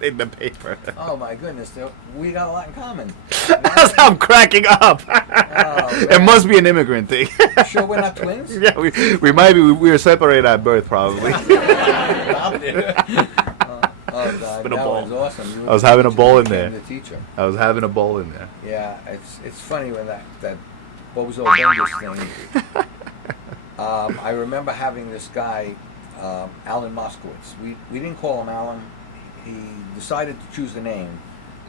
In the paper. Oh my goodness, we got a lot in common. That's how I'm cracking up. It must be an immigrant thing. Sure we're not twins? Yeah, we might be. We were separated at birth, probably. God, that was awesome. I was having a ball in there. The teacher. I was having a ball in there. Yeah, it's funny when that Bozo Bengus thing. I remember having this guy, Alan Moskowitz. We didn't call him Alan. He decided to choose the name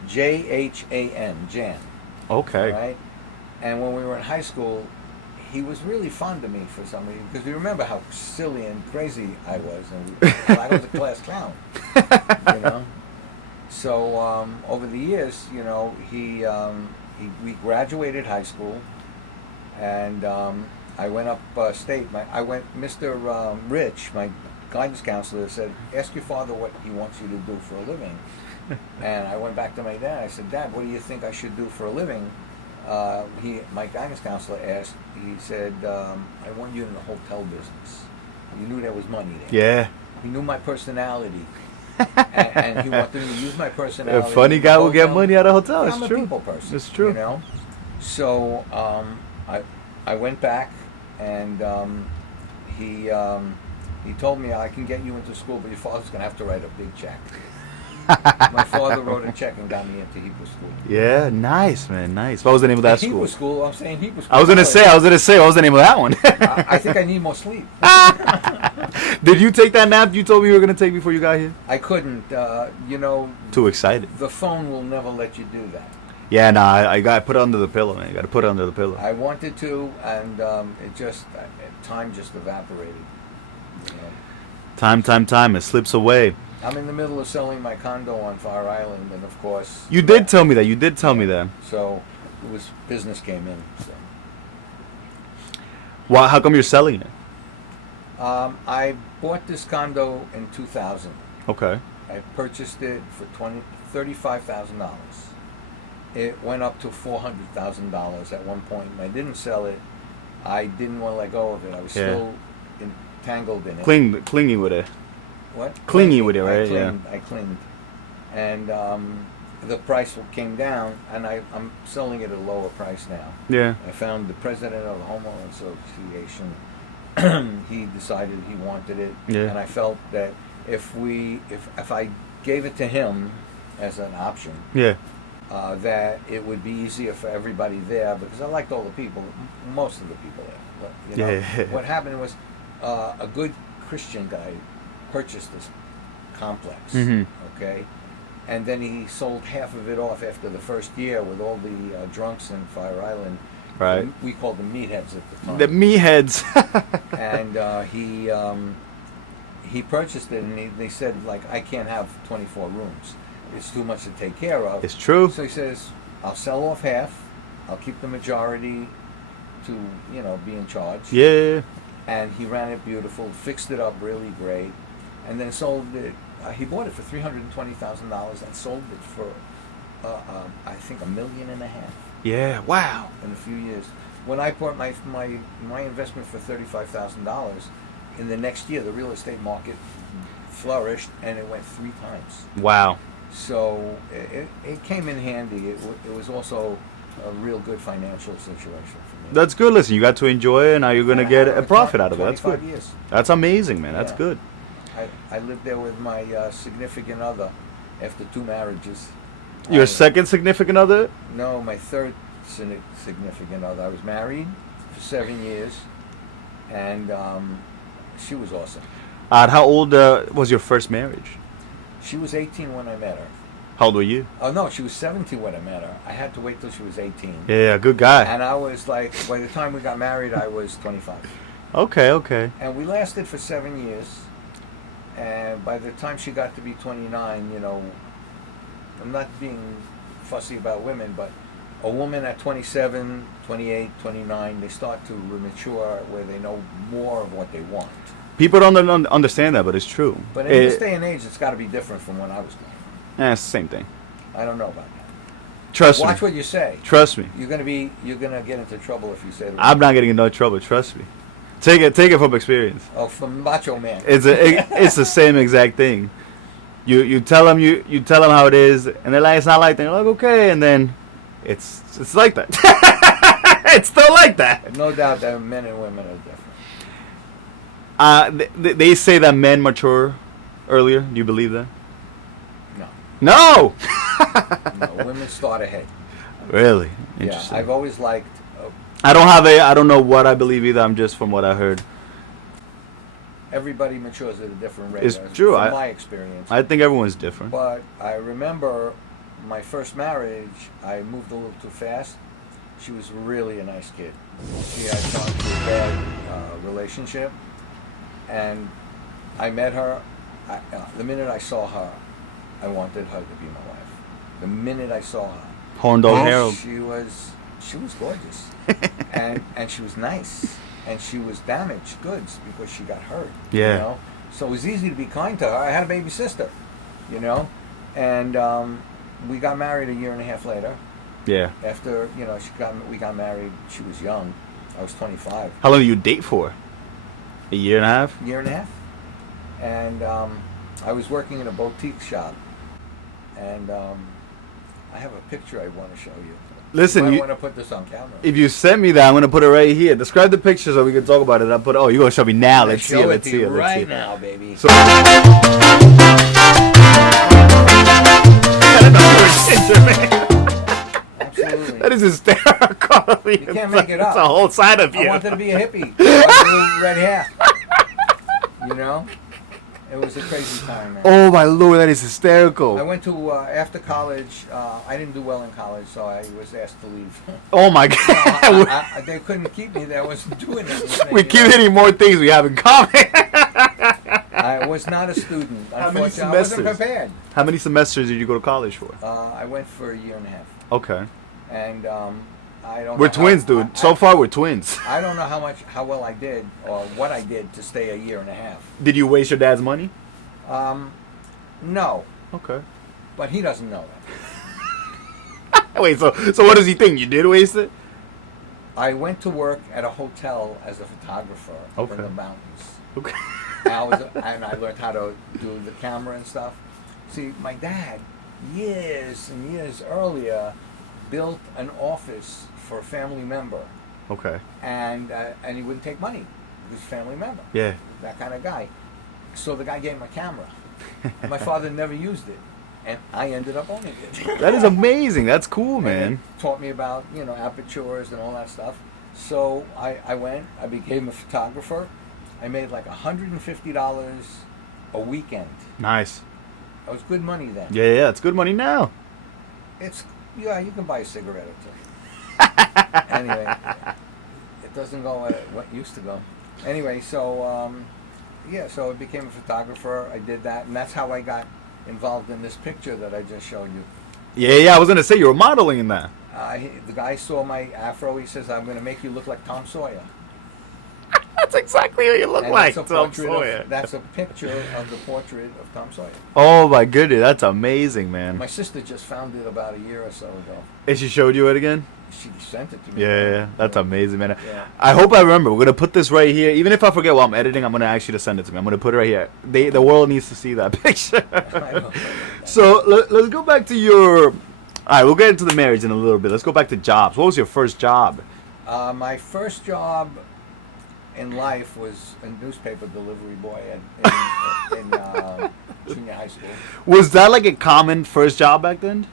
J-H-A-N, Jan. Okay. Right? And when we were in high school, he was really fond of me for some reason, because we remember how silly and crazy I was, and I was a class clown. You know? So over the years, you know, we graduated high school, and I went up state. Mr. Rich, my guidance counselor, said, ask your father what he wants you to do for a living. And I went back to my dad. I said, Dad, what do you think I should do for a living? My guidance counselor asked, he said, I want you in the hotel business. You knew there was money there. Yeah. He knew my personality. and he wanted me to use my personality. A funny guy will get money out of hotels. I'm It's a true. people person. It's true. You know? So I went back, and he told me, I can get you into school, but your father's going to have to write a big check. My father wrote a check and got me into Hebrew school. Yeah, nice, man, nice. What was the name of that Hebrew school? school, I'm saying Hebrew school. I was gonna say, what was the name of that one? I think I need more sleep. Did you take that nap you told me you were gonna take before you got here? I couldn't, you know. Too excited. The phone will never let you do that. Yeah, no, I got to put it under the pillow, man. You got to put it under the pillow. I wanted to, and time just evaporated. You know? Time. It slips away. I'm in the middle of selling my condo on Fire Island, and of course... You did tell me that. So, business came in. So. How come you're selling it? I bought this condo in 2000. Okay. I purchased it for $35,000. It went up to $400,000 at one point, and I didn't sell it. I didn't want to let go of it. I was still entangled in it. Clingy with it. What? Clingy with it, right? I clinged. And the price came down, and I'm selling it at a lower price now. Yeah. I found the president of the homeowner association. He decided he wanted it, and I felt that if I gave it to him as an option, that it would be easier for everybody there, because I liked all the people, most of the people there. But what happened was a good Christian guy purchased this complex, okay, and then he sold half of it off after the first year with all the drunks in Fire Island. Right. We called them meatheads at the time. The meatheads. And he purchased it, and they said, like, I can't have 24 rooms. It's too much to take care of. It's true. So he says, I'll sell off half. I'll keep the majority to, be in charge. Yeah. And he ran it beautiful, fixed it up really great, and then sold it. He bought it for $320,000 and sold it for, I think, $1.5 million. Yeah. Wow. In a few years. When I bought my investment for $35,000, in the next year the real estate market flourished, and it went 3 times. Wow. So it came in handy. It was also a real good financial situation for me. That's good. Listen, you got to enjoy it, and now you're going to get a profit out of it. That's good. 25 years. That's amazing, man. That's good. I lived there with my significant other after 2 marriages. Your second significant other? No, my third significant other. I was married for 7 years, and she was awesome. How old was your first marriage? She was 18 when I met her. How old were you? Oh, no, she was 17 when I met her. I had to wait till she was 18. Yeah, good guy. And I was like, by the time we got married, I was 25. Okay. And we lasted for 7 years. And by the time she got to be 29, I'm not being fussy about women, but a woman at 27, 28, 29, they start to mature where they know more of what they want. People don't understand that, but it's true. But in this day and age, it's got to be different from when I was going. It's the same thing. I don't know about that. Trust me. Watch what you say. Trust me. You're gonna get into trouble if you say that. I'm not getting in no trouble. Trust me. Take it from experience. Oh, from Macho Man. It's the same exact thing. You tell them you tell them how it is, and they're like, it's not like that. You're like, okay, and then it's like that. It's still like that. No doubt that men and women are different. They say that men mature earlier. Do you believe that? No. No. No, women start ahead. Really? Yeah, Interesting. I've always liked. I don't know what I believe either. I'm just from what I heard. Everybody matures at a different rate. It's true. From my experience. I think everyone's different. But I remember my first marriage. I moved a little too fast. She was really a nice kid. She had gone through a bad relationship, and I met her. The minute I saw her, I wanted her to be my wife. The minute I saw her, Horned dog Harold. She was gorgeous, and she was nice, and she was damaged goods because she got hurt. Yeah. So it was easy to be kind to her. I had a baby sister, and we got married 1.5 years later. Yeah. After we got married, she was young. I was 25. How long did you date for? 1.5 years? 1.5 years. And I was working in a boutique shop, and I have a picture I want to show you. Listen, I want to put this on camera. If you send me that, I'm gonna put it right here. Describe the picture so we can talk about it. You're gonna show me now. Let's see it. Let's see it. Right now, baby. So, Absolutely. that is hysterical. You can't make it up. It's a whole side of you. I wanted to be a hippie. I had red hair. It was a crazy time, man. Oh my lord, that is hysterical. I went to after college. I didn't do well in college, so I was asked to leave. Oh my god. They couldn't keep me there. I wasn't doing anything. We keep hitting more things we have in common. I was not a student. How many Unfortunately, I wasn't semesters? prepared. How many semesters did you go to college for? I went for 1.5 years. Okay. And I don't. We're know twins, dude. So far, we're twins. I don't know how well I did or what I did to stay 1.5 years. Did you waste your dad's money? No, Okay. but he doesn't know that. Wait, so what does he think? You did waste it? I went to work at a hotel as a photographer up in Okay. the mountains. Okay. And I learned how to do the camera and stuff. See, my dad, years and years earlier, built an office for a family member, Okay. and he wouldn't take money. He was a family member, Yeah. that kind of guy. So the guy gave him a camera. My father never used it, and I ended up owning it. That is amazing. That's cool, And man. it taught me about, apertures and all that stuff. So I went, I became a photographer. I made like $150 a weekend. Nice. That was good money then. Yeah, it's good money now. You can buy a cigarette or two. Anyway, it doesn't go what it used to go. Anyway, so so I became a photographer. I did that, and that's how I got involved in this picture that I just showed you. Yeah, I was gonna say you were modeling in that. The guy saw my afro. He says, "I'm going to make you look like Tom Sawyer." That's exactly what you look And like, that's Tom Sawyer. that's a picture of the portrait of Tom Sawyer. Oh my goodness, that's amazing, man. My sister just found it about a year or so ago. And she showed you it again? She sent it to me. Yeah, that's amazing, man. Yeah. I hope I remember. We're gonna put this right here. Even if I forget while I'm editing, I'm gonna ask you to send it to me. I'm gonna put it right here. The world needs to see that picture. I don't know. So let's go back to your. All right, we'll get into the marriage in a little bit. Let's go back to jobs. What was your first job? My first job in life was a newspaper delivery boy in junior high school. Was that like a common first job back then?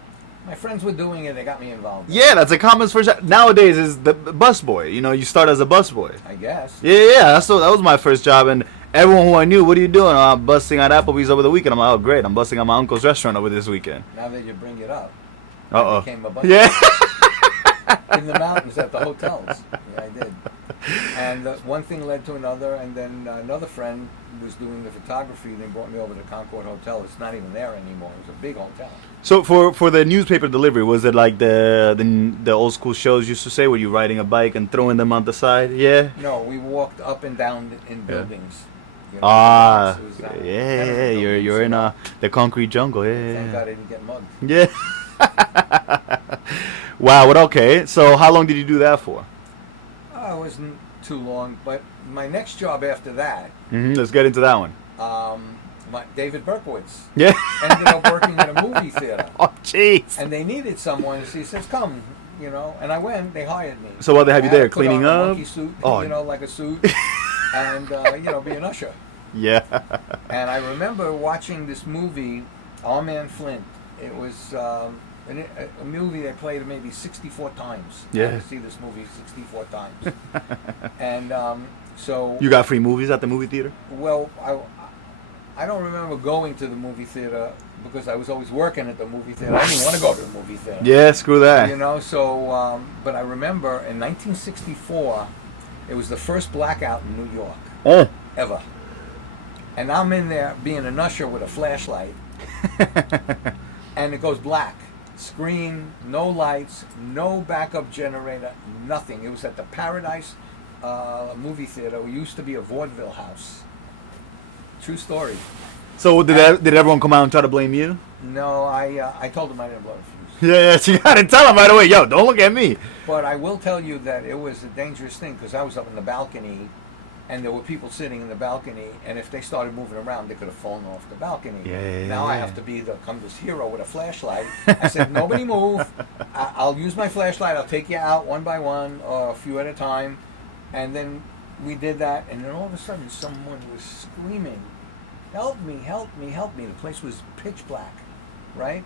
My friends were doing it. They got me involved. Yeah, that's a common first job. Nowadays is the bus boy. You start as a bus boy. I guess. Yeah. That was my first job, and everyone who I knew, what are you doing? Oh, I'm busting at Applebee's over the weekend. I'm like, oh great, I'm busting at my uncle's restaurant over this weekend. Now that you bring it up, Uh-oh. I became a bus Yeah. in the mountains at the hotels. Yeah, I did. And one thing led to another, and then another friend was doing the photography. They brought me over to Concord Hotel. It's not even there anymore. It was a big hotel. So for the newspaper delivery, was it like the old school shows used to say, where you riding a bike and throwing them on the side? Yeah. No, we walked up and down in buildings. Ah, it was, yeah. buildings, You're in the concrete jungle. Yeah. Thank God I didn't get mugged. Yeah. Wow. What? Okay. So how long did you do that for? It wasn't too long, but my next job after that, Let's get into that one. David Berkowitz Yeah. ended up working at a movie theater. Oh, jeez. And they needed someone, so he says, come, and I went, they hired me. So what, they have you I had there to put cleaning on a up? monkey suit, Oh. like a suit, and, be an usher. Yeah. And I remember watching this movie, Our Man Flint. It was a movie they played maybe 64 times. Yeah. I had to see this movie 64 times. And so... You got free movies at the movie theater? Well, I don't remember going to the movie theater because I was always working at the movie theater. I didn't want to go to the movie theater. Yeah, screw that. But I remember in 1964, it was the first blackout in New York. Oh. Ever. And I'm in there being an usher with a flashlight, and it goes black. Screen, no lights, no backup generator, nothing. It was at the Paradise movie theater. It used to be a vaudeville house. True story. So did everyone come out and try to blame you? No, I told them I didn't blow the fuse. Yeah, so you gotta tell them right away, yo, don't look at me. But I will tell you that it was a dangerous thing because I was up in the balcony, and there were people sitting in the balcony, and if they started moving around, they could have fallen off the balcony. Now I have to be this hero with a flashlight. I said, nobody move. I'll use my flashlight. I'll take you out one by one or a few at a time. And then we did that, and then all of a sudden someone was screaming, help me, help me, help me. The place was pitch black, right?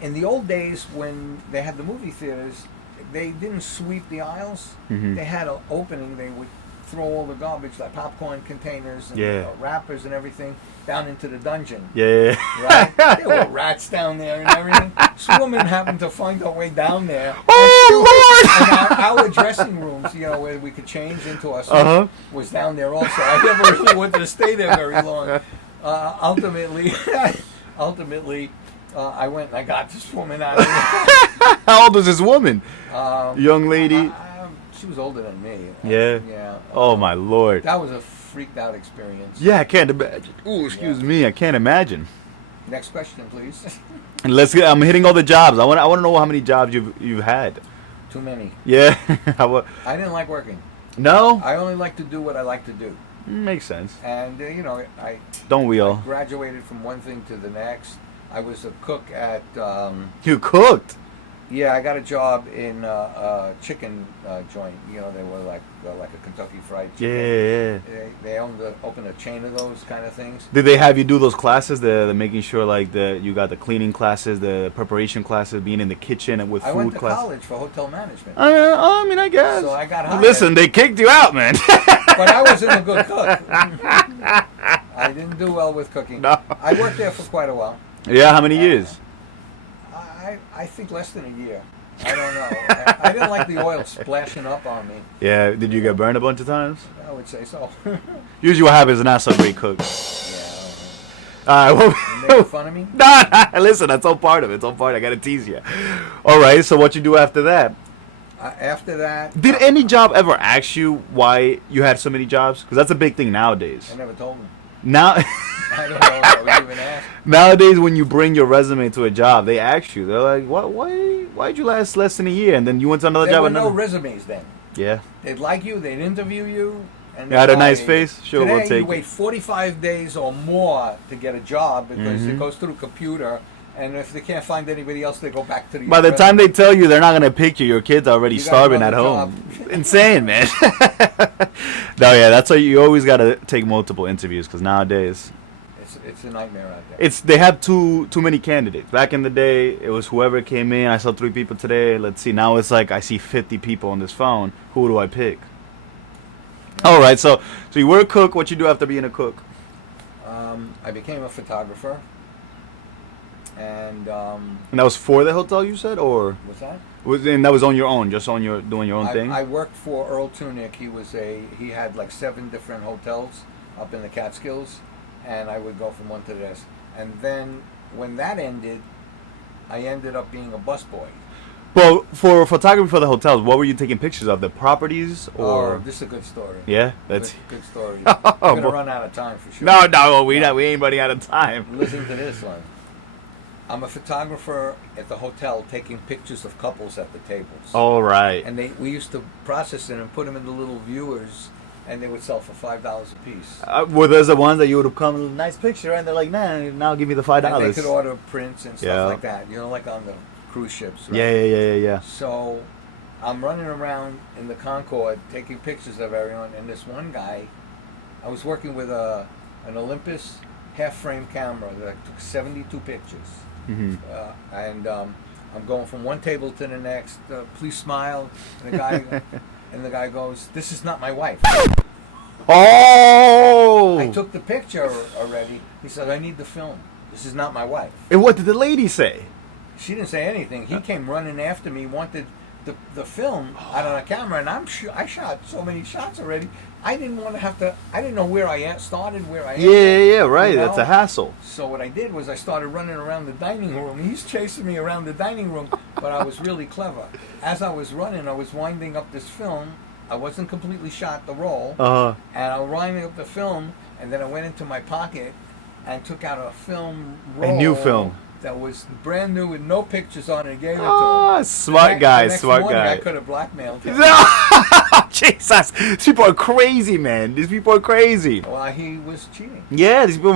In the old days when they had the movie theaters, they didn't sweep the aisles. They had an opening. They would throw all the garbage, like popcorn containers and wrappers and everything, down into the dungeon. Yeah. Right? There were rats down there and everything. This woman happened to find her way down there. Oh, and our dressing rooms, where we could change into our suits, was down there also. I never really wanted to stay there very long. Ultimately, I went and I got this woman out of there. How old was this woman? Young lady? She was older than me. Yeah? Yeah. Oh, my Lord. That was a freaked out experience. Yeah, I can't imagine. Ooh, excuse me, I can't imagine. Next question, please. And I'm hitting all the jobs. I want to know how many jobs you've had. Too many. Yeah. I didn't like working. No. I only like to do what I like to do. Makes sense. And I Don't we I all? graduated from one thing to the next. I was a cook at. You cooked. Yeah, I got a job in a chicken joint. They were like a Kentucky Fried Chicken. Yeah. They opened a chain of those kind of things. Did they have you do those classes? The making sure like you got the cleaning classes, the preparation classes, being in the kitchen and with food I went to classes? college for hotel management. I mean, I guess. So I got hired. Listen, they kicked you out, man. But I wasn't a good cook. I didn't do well with cooking. No. I worked there for quite a while. Yeah, how many years? I think less than a year. I don't know. I didn't like the oil splashing up on me. Yeah, did you get burned a bunch of times? I would say so. Usually what happens is not so great cook. Yeah. Alright, You making fun of me? nah, listen, that's all part of it. It's all part. I gotta tease you. Alright, so what you do after that? After that... Did any job ever ask you why you had so many jobs? Because that's a big thing nowadays. I never told them. Now, I don't know if I was even asked. nowadays, when you bring your resume to a job, they ask you. They're like, why'd you last less than a year? And then you went to another There job. were no resumes then. Yeah. They'd like you, they'd interview you. And You had a they'd nice hire face? you. Sure, Today, we'll take you wait 45 days or more to get a job because it goes through a computer. And if they can't find anybody else, they go back to the... By the time they tell you they're not going to pick you, your kid's already You got starving at another home. job. Insane, man. No, yeah, that's why you always got to take multiple interviews because nowadays... It's a nightmare out there. They have too many candidates. Back in the day, it was whoever came in. I saw 3 people today. Let's see. Now it's like I see 50 people on this phone. Who do I pick? All right. So you were a cook. What you do after being a cook? I became a photographer. And And that was for the hotel, you said, or what's that? and that was on your own, just on your doing your own thing. I worked for Earl Tunick. He had like 7 different hotels up in the Catskills, and I would go from one to the next. And then when that ended, I ended up being a busboy. Well, for photography for the hotels, what were you taking pictures of? The properties or? Oh, this is a good story. Yeah, that's Good story. We're gonna boy. run out of time for sure. No, we ain't running out of time. Listen to this one. I'm a photographer at the hotel taking pictures of couples at the tables. All right. And we used to process them and put them in the little viewers, and they would sell for $5 a piece. Were those the ones that you would have come, nice picture, and they're like, nah, now give me the $5. And they could order prints and stuff Yeah. like that. Like on the cruise ships. Right? Yeah. So I'm running around in the Concorde taking pictures of everyone, and this one guy, I was working with an Olympus half-frame camera that took 72 pictures. Mm-hmm. And I'm going from one table to the next. Please smile. And the guy goes, "This is not my wife." Oh! I took the picture already. He said, "I need the film. This is not my wife." And what did the lady say? She didn't say anything. He came running after me, wanted the film out on a camera, and I shot so many shots already. I didn't want to have to. I didn't know where I started, where I ended. Yeah, right. You know? That's a hassle. So what I did was I started running around the dining room. He's chasing me around the dining room, but I was really clever. As I was running, I was winding up this film. I wasn't completely shot the roll, and I was winding up the film, and then I went into my pocket and took out a film roll. A new film. That was brand new with no pictures on it and gave it to Oh, him. smart guy, The next smart morning, guy. I could have blackmailed him. Jesus, these people are crazy, man. These people are crazy. Well, he was cheating. Yeah, these people.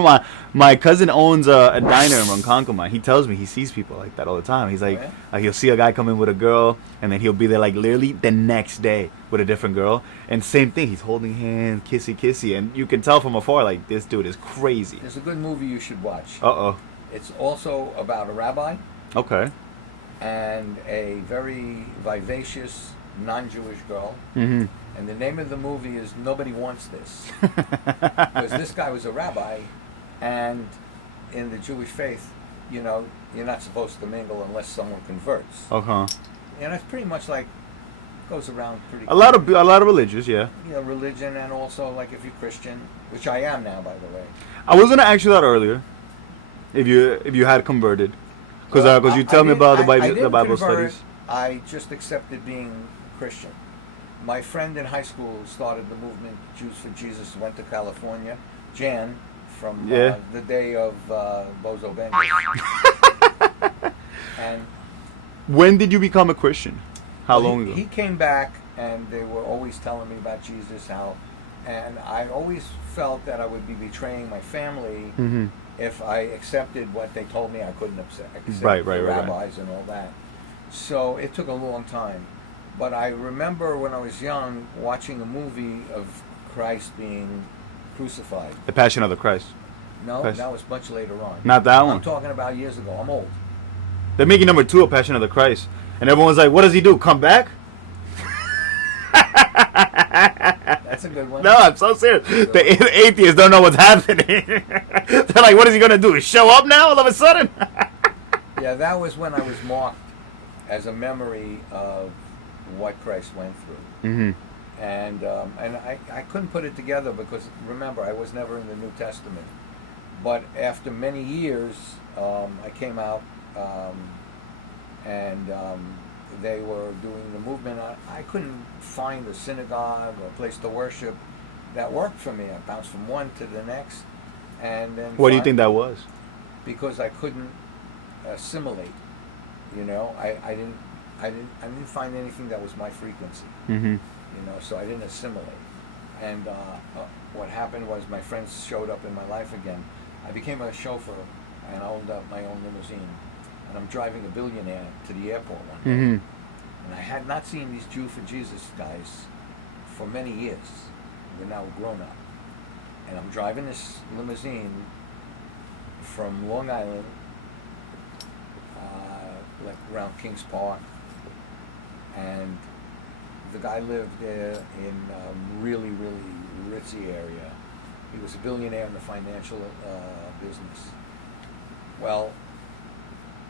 My cousin owns a diner in Ronkonkoma. He tells me he sees people like that all the time. He's like, Oh, yeah? he'll see a guy come in with a girl, and then he'll be there like literally the next day with a different girl, and same thing. He's holding hands, kissy, and you can tell from afar like this dude is crazy. There's a good movie you should watch. Uh-oh. It's also about a rabbi Okay. and a very vivacious non-Jewish girl. Mm-hmm. And the name of the movie is Nobody Wants This. Because this guy was a rabbi, and in the Jewish faith, you're not supposed to mingle unless someone converts. Okay. And it's pretty much like, goes around pretty A lot of religious, yeah. religion, and also like if you're Christian, which I am now, by the way. I was gonna ask you that earlier, if you had converted, because you tell me about the Bible convert, studies. I just accepted being Christian. My friend in high school started the movement Jews for Jesus. Went to California. Jan from Yeah. the day of Bozo Ben. And When did you become a Christian? How well, long ago? He came back, and they were always telling me about Jesus, and I always felt that I would be betraying my family Mm-hmm. if I accepted what they told me I couldn't accept, Right, the right. rabbis and all that. So it took a long time. But I remember when I was young watching a movie of Christ being crucified. The Passion of the Christ. No, Christ. that was much later on. Not that I'm one. talking about years ago. I'm old. They're making number 2 of Passion of the Christ. And everyone's like, what does he do? Come back? That's a good one. No, I'm so serious. The atheists don't know what's happening. They're like, what is he going to do? Show up now all of a sudden? Yeah, that was when I was marked as a memory of what Christ went through. Mm-hmm. And I couldn't put it together because, remember, I was never in the New Testament. But after many years, I came out and they were doing the movement. I couldn't find a synagogue or a place to worship that worked for me. I bounced from one to the next. And then What do you think that was? Because I couldn't assimilate. You know, I didn't find anything that was my frequency. Mm-hmm. You know, so I didn't assimilate. And what happened was my friends showed up in my life again. I became a chauffeur and owned up my own limousine. And I'm driving a billionaire to the airport one day. Mm-hmm. And I had not seen these Jew for Jesus guys for many years. We're now grown up. And I'm driving this limousine from Long Island, like around Kings Park. And the guy lived there in a really, really ritzy area. He was a billionaire in the financial business. Well,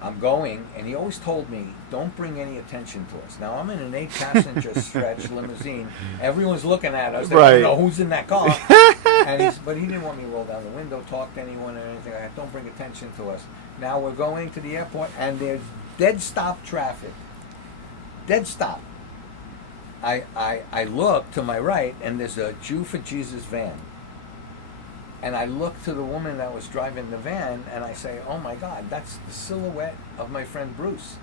I'm going, and he always told me, don't bring any attention to us. Now, I'm in an 8-passenger stretch limousine. Everyone's looking at us. They Right. don't know who's in that car. But he didn't want me to roll down the window, talk to anyone or anything. I don't bring attention to us. Now, we're going to the airport, and there's dead stop traffic. Dead stop. I look to my right, and there's a Jew for Jesus van. And I look to the woman that was driving the van, and I say, oh my God, that's the silhouette of my friend Bruce.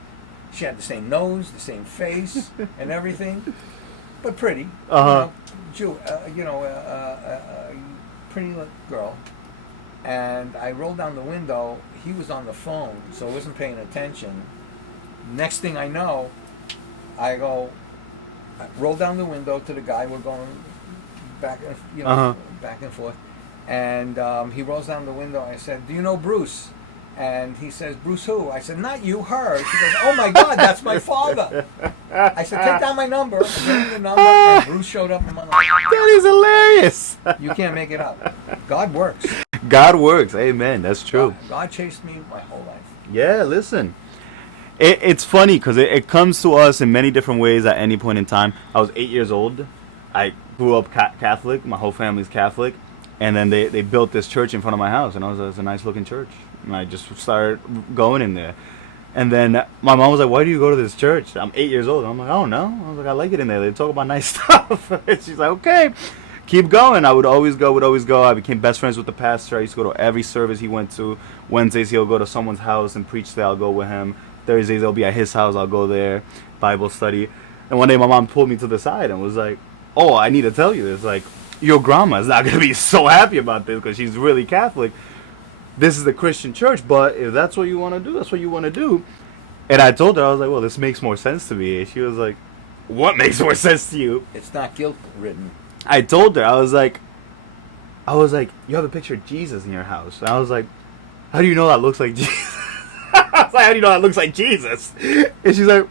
She had the same nose, the same face, and everything, but pretty. Uh-huh. Jew, pretty girl. And I rolled down the window. He was on the phone, so I wasn't paying attention. Next thing I know, I roll down the window to the guy. We're going back, back and forth. And he rolls down the window. I said, do you know Bruce? And he says, Bruce who? I said, not you, her. She goes, oh my God, that's my father. I said, take down my number. I gave him the number, and Bruce showed up in my life. That is hilarious. You can't make it up. God works. God works. Amen. That's true. God chased me my whole life. Yeah, listen. It's funny because it comes to us in many different ways at any point in time. I was 8 years old. I grew up Catholic. My whole family's Catholic. And then they built this church in front of my house. And it was a nice looking church. And I just started going in there. And then my mom was like, why do you go to this church? I'm 8 years old. And I'm like, I don't know. I was like, I like it in there. They talk about nice stuff. And she's like, okay, keep going. I would always go. I became best friends with the pastor. I used to go to every service he went to. Wednesdays, he'll go to someone's house and preach there. I'll go with him. Thursdays, I'll be at his house. I'll go there. Bible study. And one day, my mom pulled me to the side and was like, oh, I need to tell you this. Like, your grandma's not going to be so happy about this because she's really Catholic. This is the Christian church, but if that's what you want to do, that's what you want to do. And I told her, I was like, well, this makes more sense to me. And she was like, what makes more sense to you? It's not guilt ridden. I told her, I was like, you have a picture of Jesus in your house. And I was like, how do you know that looks like Jesus? I was like, how do you know that looks like Jesus? And she's like,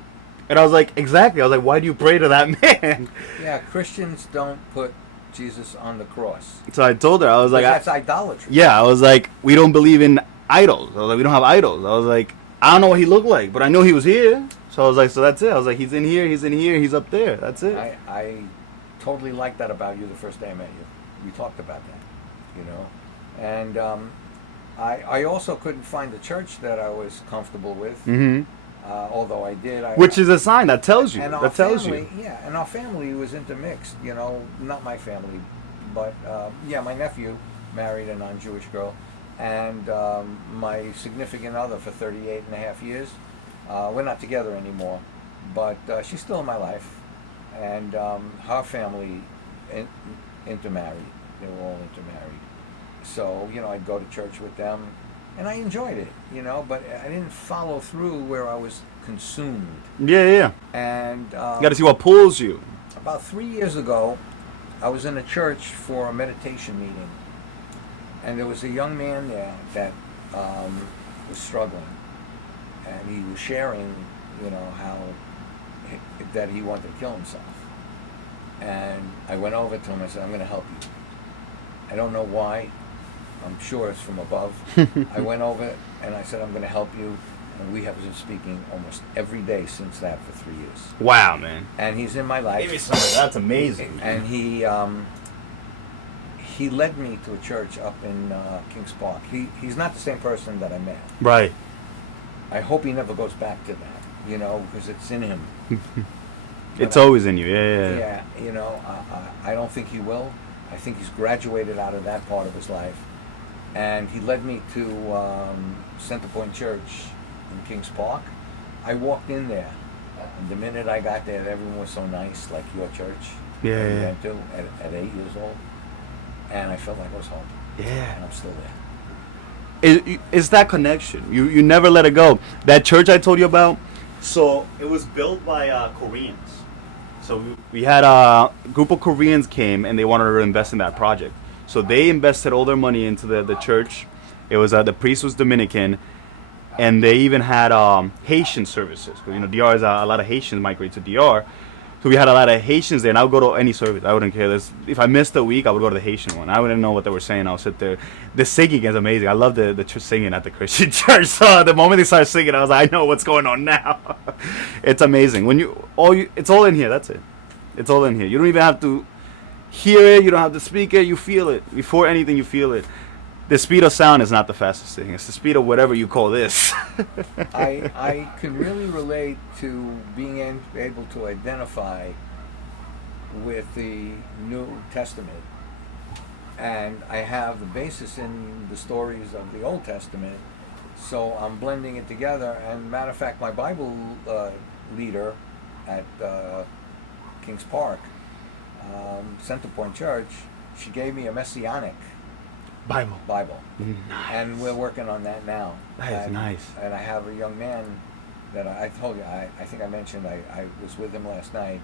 and I was like, exactly. I was like, why do you pray to that man? Yeah, Christians don't put Jesus on the cross. So I told her, I was like, that's idolatry. yeah, I was like, we don't believe in idols. I was like, we don't have idols. I was like, I don't know what he looked like, but I know he was here. So I was like, so that's it. I was like, he's in here, he's up there. That's it. I totally liked that about you the first day I met you. We talked about that, you know. And I also couldn't find a church that I was comfortable with. Mm-hmm. Although I did. Which is a sign that tells you. And that tells family, you. Yeah, and our family was intermixed, you know, not my family, but, yeah, my nephew married a non-Jewish girl, and my significant other for 38 and a half years. We're not together anymore, but she's still in my life, and her family intermarried. They were all intermarried. So, I'd go to church with them, and I enjoyed it, but I didn't follow through where I was consumed. Yeah. And You got to see what pulls you. about 3 years ago, I was in a church for a meditation meeting, and there was a young man there that was struggling, and he was sharing, how that he wanted to kill himself. And I went over to him and said, I'm going to help you. I don't know why. I'm sure it's from above. I went over and I said, I'm going to help you. And we have been speaking almost every day since that for 3 years. Wow, man. And he's in my life. Give me some of that. That's amazing. And he led me to a church up in Kings Park. He's not the same person that I met. Right. I hope he never goes back to that, because it's in him. It's always in you. Yeah. Yeah, I don't think he will. I think he's graduated out of that part of his life. And he led me to Center Point Church in Kings Park. I walked in there. And the minute I got there, everyone was so nice, like your church. Yeah. We went to at 8 years old. And I felt like I was home. Yeah. And I'm still there. It's that connection. You never let it go. That church I told you about, so it was built by Koreans. So we had a group of Koreans came and they wanted to invest in that project. So they invested all their money into the church. It was the priest was Dominican, and they even had Haitian services. Because DR is a lot of Haitians migrate to DR. So we had a lot of Haitians there, and I would go to any service. I wouldn't care. If I missed a week, I would go to the Haitian one. I wouldn't know what they were saying. I would sit there. The singing is amazing. I love the singing at the Christian church. So the moment they started singing, I was like, I know what's going on now. It's amazing. It's all in here. That's it. It's all in here. You don't even have to hear it. You don't have to speak it. You feel it. Before anything, you feel it. The speed of sound is not the fastest thing. It's the speed of whatever you call this. I can really relate to being able to identify with the New Testament. And I have the basis in the stories of the Old Testament. So I'm blending it together. And matter of fact, my Bible leader at Kings Park, Center Point Church, she gave me a Messianic Bible. Nice. And we're working on that now. That is nice. And I have a young man that I told you, I think I mentioned, I was with him last night,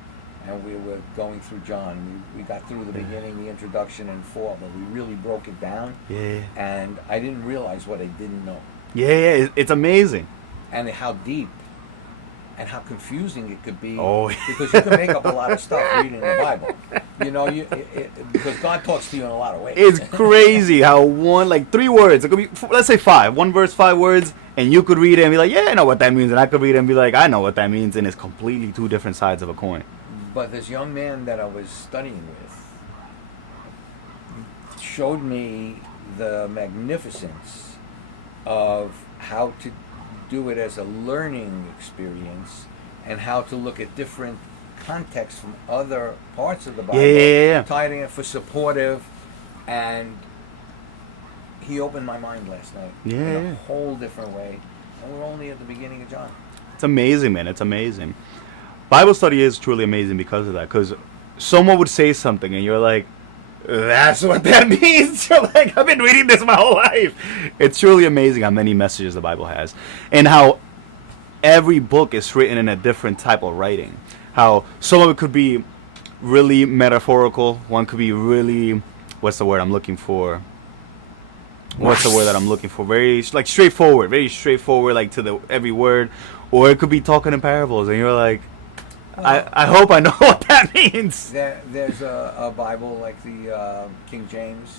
and we were going through John. We got through the beginning, the introduction and 4, but we really broke it down. Yeah. And I didn't realize what I didn't know. Yeah, it's amazing. And how deep and how confusing it could be. Oh. Because you can make up a lot of stuff reading the Bible. Because God talks to you in a lot of ways. It's crazy how 3 words, it could be, let's say 5, 1 verse, 5 words, and you could read it and be like, yeah, I know what that means. And I could read it and be like, I know what that means. And it's completely 2 different sides of a coin. But this young man that I was studying with showed me the magnificence of how to do it as a learning experience and how to look at different contexts from other parts of the Bible, tying it for supportive, and he opened my mind last night in a whole different way, and we're only at the beginning of John. It's amazing, man. It's amazing. Bible study is truly amazing because of that, because someone would say something and you're like, that's what that means. You're like, I've been reading this my whole life. It's truly amazing how many messages the Bible has, and how every book is written in a different type of writing. How some of it could be really metaphorical. One could be really, what's the word I'm looking for? Very straightforward, like to every word. Or it could be talking in parables, and you're like, I hope I know what that means. There's a Bible like the King James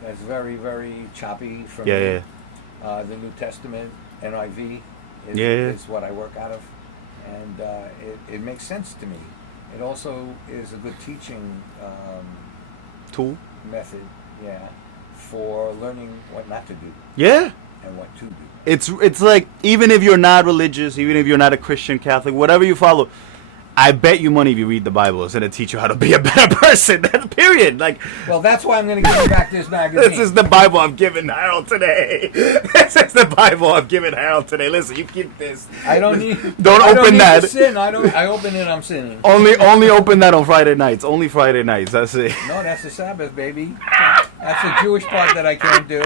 that's very, very choppy for me. The New Testament, NIV, is what I work out of. And it makes sense to me. It also is a good teaching tool method, for learning what not to do. And what to do. It's like, even if you're not religious, even if you're not a Christian, Catholic, whatever you follow, I bet you money if you read the Bible, it's gonna teach you how to be a better person. Period. Like, Well, that's why I'm going to give you back this magazine. this is the Bible I'm giving Harold today. This is the Bible I'm giving Harold today. Listen, you keep this. I don't need. Don't I don't open need that. to sin. I open it. I'm sinning. Only open that on Friday nights. Only Friday nights. That's it. No, that's the Sabbath, baby. That's the Jewish part that I can't do.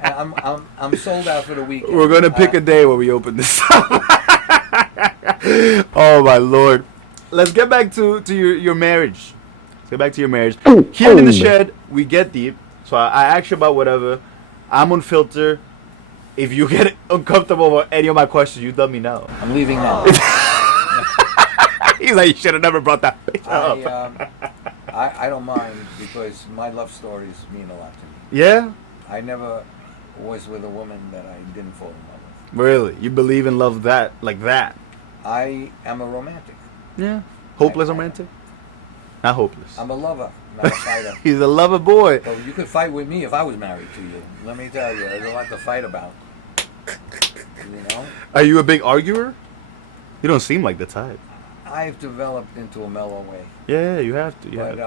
And I'm sold out for the weekend. We're gonna pick a day where we open this up. Oh my Lord. Let's get back to your marriage. Let's get back to your marriage. Here in the shed, we get deep. So I ask you about whatever. I'm unfiltered. If you get uncomfortable with any of my questions, you let me know. I'm leaving now. He's like, you should have never brought that up. I don't mind because my love stories mean a lot to me. Yeah? I never was with a woman that I didn't fall in love with. Really? You believe in love that like that? I am a romantic. Yeah. Hopeless romantic? Not hopeless. I'm a lover, not a fighter. He's a lover boy. So you could fight with me if I was married to you. Let me tell you, there's a lot to fight about. You know? Are you a big arguer? You don't seem like the type. I've developed into a mellow way. Yeah, you have to. But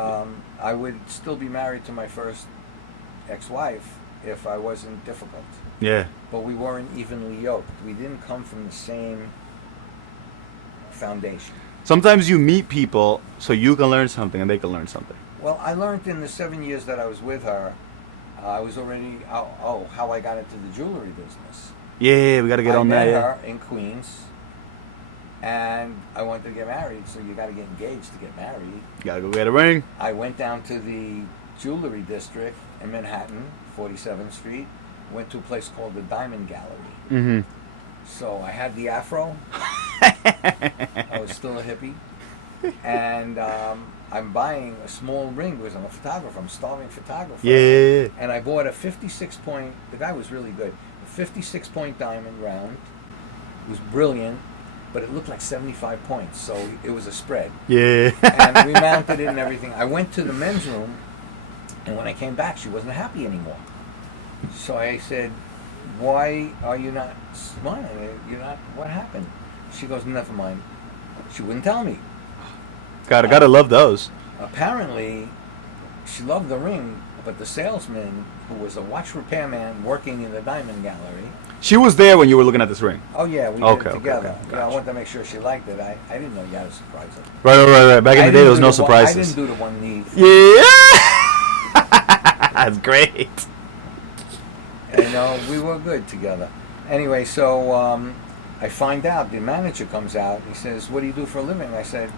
I would still be married to my first ex-wife if I wasn't difficult. Yeah. But we weren't evenly yoked. We didn't come from the same foundation. Sometimes you meet people so you can learn something and they can learn something. Well, I learned in the 7 years that I was with her, I was already, how I got into the jewelry business. Yeah, we got to get on that. I met Yeah. her in Queens, and I wanted to get married, so you got to get engaged to get married. You got to go get a ring. I went down to the jewelry district in Manhattan, 47th Street, went to a place called the Diamond Gallery. Mm-hmm. So I had the afro. I was still a hippie. And I'm buying a small ring because I'm a photographer. I'm a starving photographer. Yeah. And I bought a 56-point, the guy was really good, a 56-point diamond round. It was brilliant, but it looked like 75 points, so it was a spread. Yeah. And we mounted it and everything. I went to the men's room, and when I came back, she wasn't happy anymore. So I said, why are you not smiling? You're not, what happened? She goes, never mind. She wouldn't tell me. Gotta love those. Apparently, she loved the ring, but the salesman, who was a watch repairman working in the Diamond Gallery. She was there when you were looking at this ring. Oh yeah, we Okay, did it together. okay, Yeah, I wanted to make sure she liked it. I didn't know you had to surprise her. Right. Back in the day, there was no I surprises. didn't do the one knee. Yeah. That's great. You know, we were good together. Anyway, so I find out, the manager comes out, he says, what do you do for a living? I said,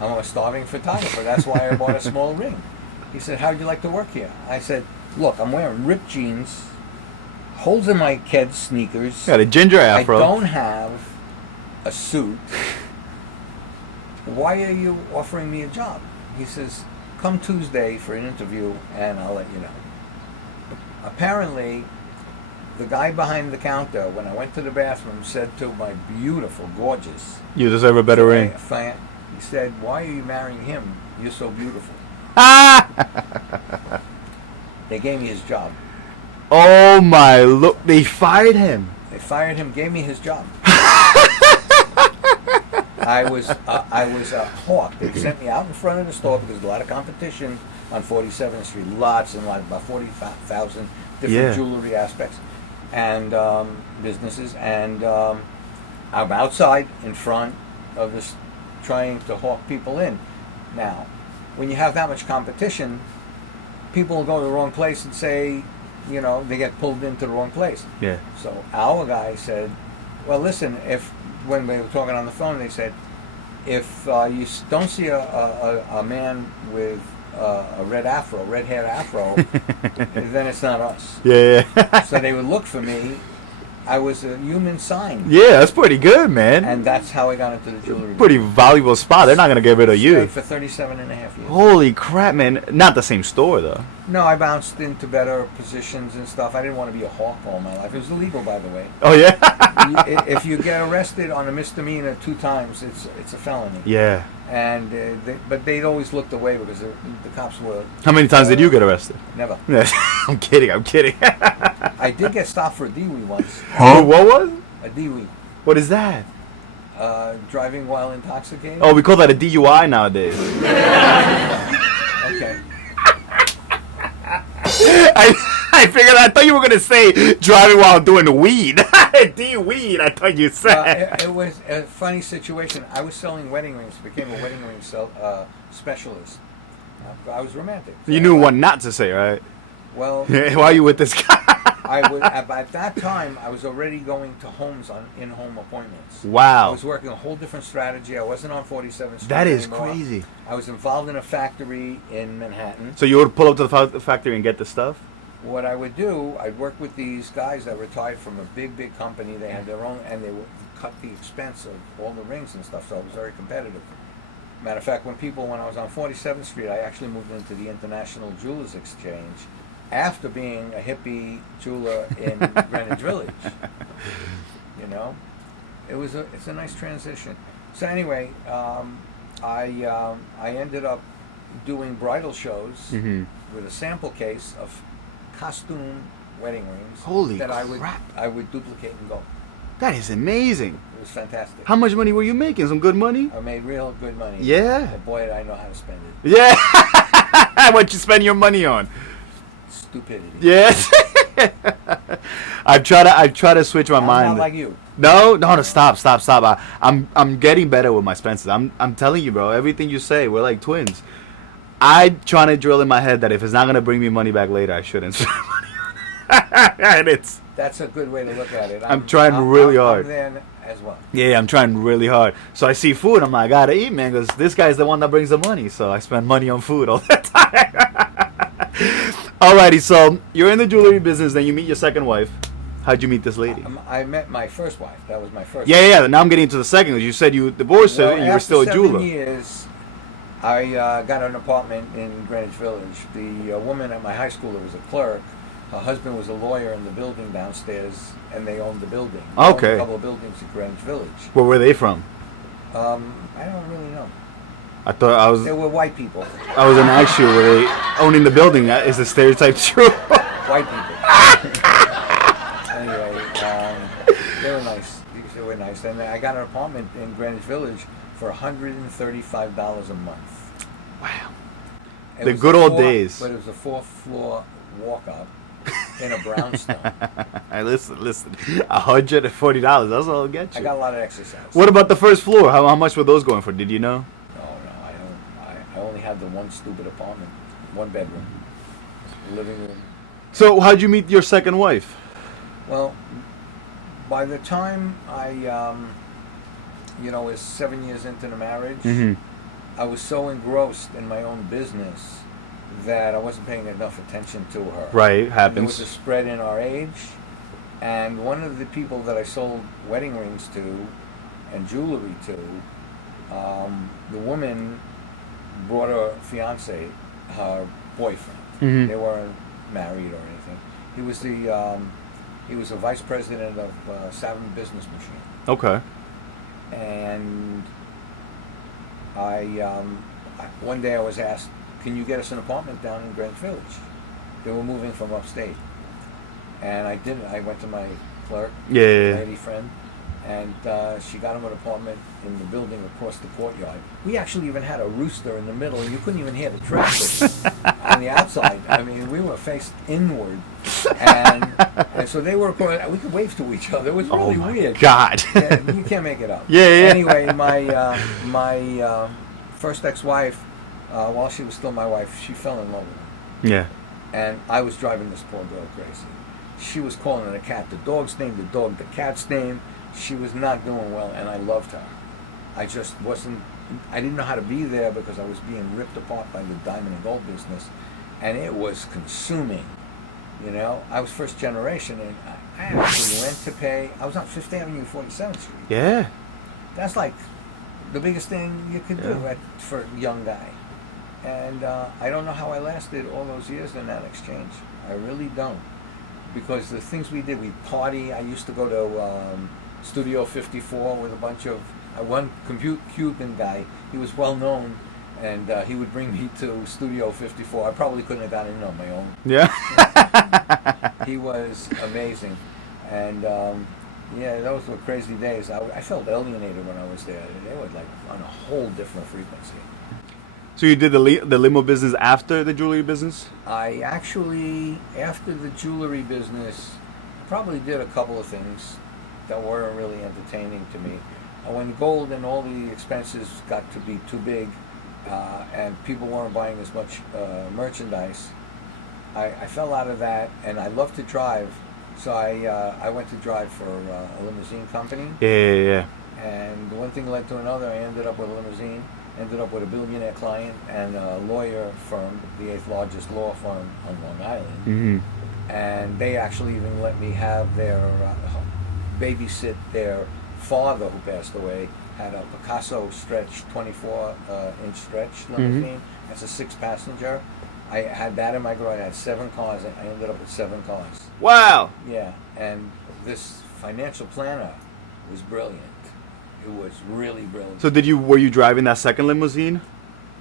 I'm a starving photographer, that's why I bought a small ring. He said, how'd you like to work here? I said, look, I'm wearing ripped jeans, holes in my kids' sneakers. Got a ginger afro. I don't have a suit. Why are you offering me a job? He says, come Tuesday for an interview and I'll let you know. Apparently, the guy behind the counter, when I went to the bathroom, said to my beautiful, gorgeous... You deserve a better ring. He said, why are you marrying him? You're so beautiful. They gave me his job. Oh my look! They fired him. They fired him, gave me his job. I was a hawk. They sent me out in front of the store because there's a lot of competition on 47th Street. Lots and lots, about 40,000 different jewelry aspects and businesses. And I'm outside in front of this, trying to hawk people in. Now, when you have that much competition, people will go to the wrong place and say, you know, they get pulled into the wrong place. Yeah. So our guy said, well, listen, when we were talking on the phone, they said, if you don't see a man with a red-haired afro, then it's not us. Yeah. So they would look for me. I was a human sign. Yeah, that's pretty good, man. And that's how I got into the jewelry. Pretty valuable spot. They're not going to get rid of you. Stayed for 37 and a half years. Holy crap, man. Not the same store, though. No, I bounced into better positions and stuff. I didn't want to be a hawk all my life. It was illegal, by the way. Oh, yeah? If you get arrested on a misdemeanor 2 times, it's a felony. Yeah. And but they'd always looked away because the cops were... How many times did you get arrested? Never. I'm kidding. I did get stopped for a DWI once. Huh? What was? A DWI. What is that? Driving while intoxicated. Oh, we call that a DUI nowadays. Okay. I figured. I thought you were gonna say driving while doing the weed. D-weed. I thought you said. It was a funny situation. I was selling wedding rings. Became a wedding ring specialist. I was romantic. So You knew what not to say, right? Well, Why are you with this guy? at that time, I was already going to homes on in-home appointments. I Wow. was working a whole different strategy. I wasn't on 47th Street That is anymore. crazy. I was involved in a factory in Manhattan. So you would pull up to the factory and get the stuff? What I would do, I'd work with these guys that retired from a big company. They had their own, and they would cut the expense of all the rings and stuff, so it was very competitive. Matter of fact, when I was on 47th Street, I actually moved into the International Jewelers Exchange after being a hippie jeweler in Greenwich Village. You know, it's a nice transition. So anyway, I ended up doing bridal shows with a sample case of costume wedding rings Holy that crap. I would duplicate and go. That is amazing. It was fantastic. How much money were you making? Some good money? I made real good money. Yeah. But boy, did I know how to spend it. Yeah. What you spend your money on? Stupidity. Yes. I've tried to switch my I'm mind. not like you. No, stop. I'm getting better with my expenses. I'm telling you, bro. Everything you say, we're like twins. I'm trying to drill in my head that if it's not gonna bring me money back later, I shouldn't spend money on it. And That's a good way to look at it. I'm trying really hard. I'm there as well. Yeah, I'm trying really hard. So I see food, I'm like, I gotta eat, man, because this guy's the one that brings the money. So I spend money on food all the time. Alrighty, so you're in the jewelry business, then you meet your second wife. How'd you meet this lady? I met my first wife. That was my first. Yeah. Now I'm getting into the second. You said you divorced her and you were still a jeweler. After 7 years, I got an apartment in Greenwich Village. The woman at my high school that was a clerk, her husband was a lawyer in the building downstairs, and they owned the building. They owned Okay. a couple of buildings in Greenwich Village. Where were they from? I don't really know. I thought I was They were white people. gonna ask you, were they owning the building? Is the stereotype true? White people. Anyway, they were nice. They were nice. And I got an apartment in Greenwich Village for $135 a month. Wow. It The was good a old four- days. But it was a 4th-floor walk-up in a brownstone. Hey, listen. $140. That's all I'll get you. I got a lot of exercise. What about the first floor? How much were those going for? Did you know? No, I don't. I only had the one stupid apartment, 1 bedroom, living room. So how'd you meet your second wife? Well, by the time I, was 7 years into the marriage, I was so engrossed in my own business that I wasn't paying enough attention to her. Right, And happens. there was a spread in our age, and one of the people that I sold wedding rings to and jewelry to, the woman brought her fiance, her boyfriend. They weren't married or anything. He was a vice president of Savin Business Machine. Okay. And one day I was asked, can you get us an apartment down in Greenwich Village? They were moving from upstate. And I didn't. I went to my clerk, Yeah. lady friend, and she got him an apartment in the building across the courtyard. We actually even had a rooster in the middle, and you couldn't even hear the traffic on the outside. I mean, we were faced inward. And so they were, we could wave to each other. It was really weird. God. Yeah, you can't make it up. Yeah. Anyway, my first ex-wife, while she was still my wife, she fell in love with him. Yeah. And I was driving this poor girl crazy. She was calling the cat the dog's name, the dog the cat's name. She was not doing well, and I loved her. I just wasn't, I didn't know how to be there because I was being ripped apart by the diamond and gold business, and it was consuming. You know, I was first generation, and I actually went to pay, I was on 5th Avenue, 47th Street. Yeah. That's like the biggest thing you could do for a young guy. And I don't know how I lasted all those years in that exchange. I really don't. Because the things we did, we'd party. I used to go to Studio 54 with a bunch of, one Cuban guy. He was well known, and he would bring me to Studio 54. I probably couldn't have gotten in on my own. Yeah. He was amazing. And Yeah, those were crazy days. I felt alienated when I was there. They were like on a whole different frequency. So you did the limo business after the jewelry business? I actually, after the jewelry business, probably did a couple of things that weren't really entertaining to me. When gold and all the expenses got to be too big, and people weren't buying as much merchandise, I fell out of that, and I love to drive, so I went to drive for a limousine company. Yeah. And one thing led to another. I ended up with a limousine, ended up with a billionaire client and a lawyer firm, the 8th largest law firm on Long Island. Mm-hmm. And they actually even let me have their babysit their father who passed away. Had a Picasso stretch, 24-inch stretch limousine. That's a 6-passenger. I had that in my garage. I had 7 cars. I ended up with 7 cars. Wow. Yeah, and this financial planner was brilliant. It was really brilliant. So were you driving that second limousine,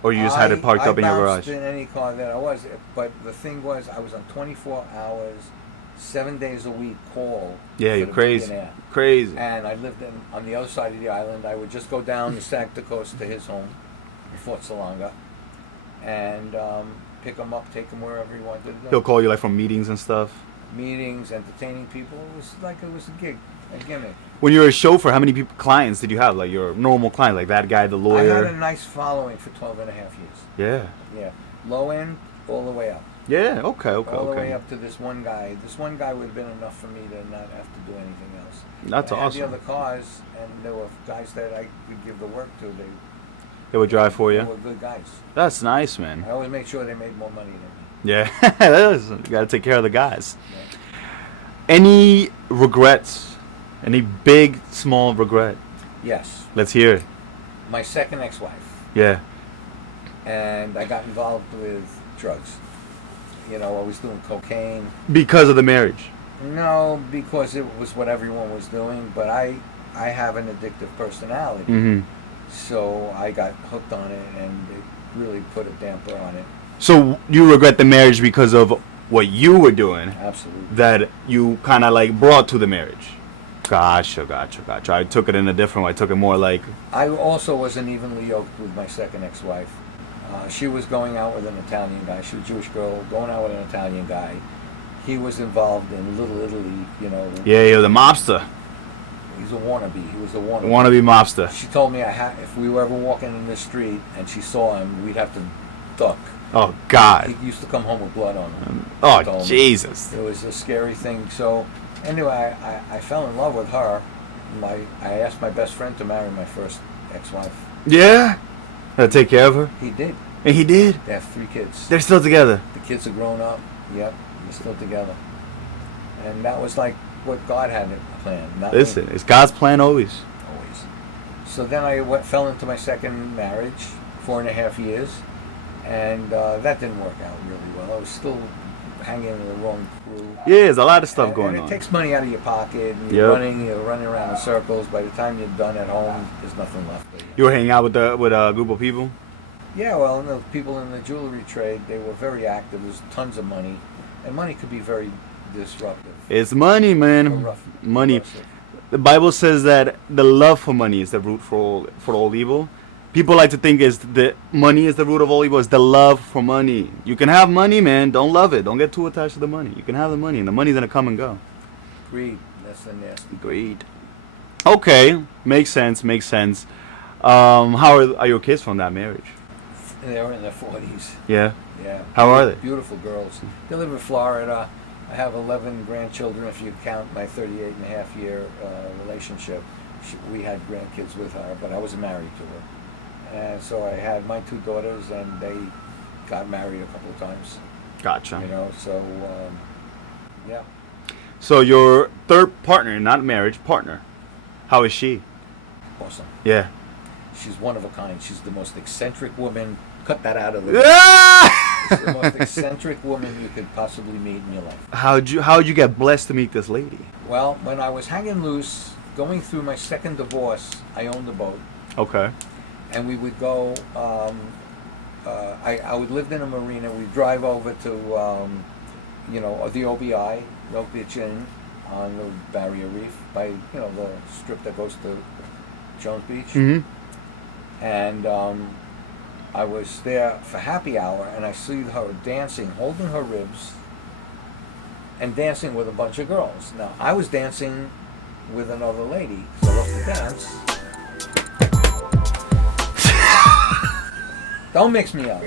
or you just had it parked up in your garage? I bounced in any car that I was, but the thing was, I was on 24 hours, 7 days a week call. Yeah, you're crazy. Crazy. And I lived on the other side of the island. I would just go down the Sancta Coast to his home in Fort Salonga, and pick him up, take him wherever he wanted to go. He'll call you like from meetings and stuff. Meetings, entertaining people. It was like it was a gig, a gimmick. When you were a chauffeur, how many clients did you have? Like your normal client, like that guy, the lawyer? I had a nice following for 12 and a half years. Yeah. Yeah. Low end, all the way up. Yeah, okay. All the way up to this one guy. This one guy would have been enough for me to not have to do anything else. That's awesome. I had the other cars, and there were guys that I could give the work to. They would drive for They you? were good guys. That's nice, man. I always make sure they made more money than me. Yeah, that is. You got to take care of the guys. Yeah. Any regrets? Any big, small regret? Yes. Let's hear it. My second ex-wife. Yeah. And I got involved with drugs. You know, I was doing cocaine. Because of the marriage? No, because it was what everyone was doing. But I have an addictive personality. Mm-hmm. So I got hooked on it, and it really put a damper on it. So you regret the marriage because of what you were doing? Absolutely. That you kind of like brought to the marriage? Gotcha. I took it in a different way. I took it more like... I also wasn't evenly yoked with my second ex-wife. She was going out with an Italian guy. She was a Jewish girl going out with an Italian guy. He was involved in Little Italy, you know. Yeah, the mobster. He's a wannabe. He was a wannabe. Wannabe mobster. She told me if we were ever walking in the street and she saw him, we'd have to duck. Oh, God. He used to come home with blood on him. Oh, Jesus. It was a scary thing. So, anyway, I fell in love with her. I asked my best friend to marry my first ex-wife. Yeah? Take care of her? He did. And he did? They have 3 kids. They're still together? The kids are grown up. Yep, they're still together. And that was like what God had planned. Not Listen, me. it's God's plan always. Always. So then I fell into my second marriage, 4.5 years. And that didn't work out really well. I was still hanging in the wrong crew. Yeah, there's a lot of stuff going and on. It takes money out of your pocket, and you're running around in circles. By the time you're done at home, there's nothing left. You were hanging out with a group of people? Yeah, well, the people in the jewelry trade, they were very active. There's tons of money, and money could be very disruptive. It's money, man. Money. Aggressive. The Bible says that the love for money is the root for all evil. People like to think money is the root of all evil. It's the love for money. You can have money, man. Don't love it. Don't get too attached to the money. You can have the money, and the money's gonna come and go. Greed. That's the nasty. Greed. Okay, makes sense. How are your kids from that marriage? They were in their 40s. Yeah. Yeah. How are they? Beautiful girls. They live in Florida. I have 11 grandchildren if you count my 38.5-year relationship. We had grandkids with her, but I wasn't married to her. And so I had my 2 daughters, and they got married a couple of times. Gotcha. You know, so yeah. So your third partner, not marriage, partner, how is she? Awesome. Yeah. She's one of a kind. She's the most eccentric woman. Cut that out of the She's the most eccentric woman you could possibly meet in your life. How'd you get blessed to meet this lady? Well, when I was hanging loose, going through my second divorce, I owned a boat. Okay. And we would go, I would live in a marina. We'd drive over to, the OBI, Oak Beach Inn, on the Barrier Reef by, you know, the strip that goes to Jones Beach. Mm-hmm. And I was there for happy hour, and I see her dancing, holding her ribs, and dancing with a bunch of girls. Now, I was dancing with another lady, so I love to dance. Don't mix me up.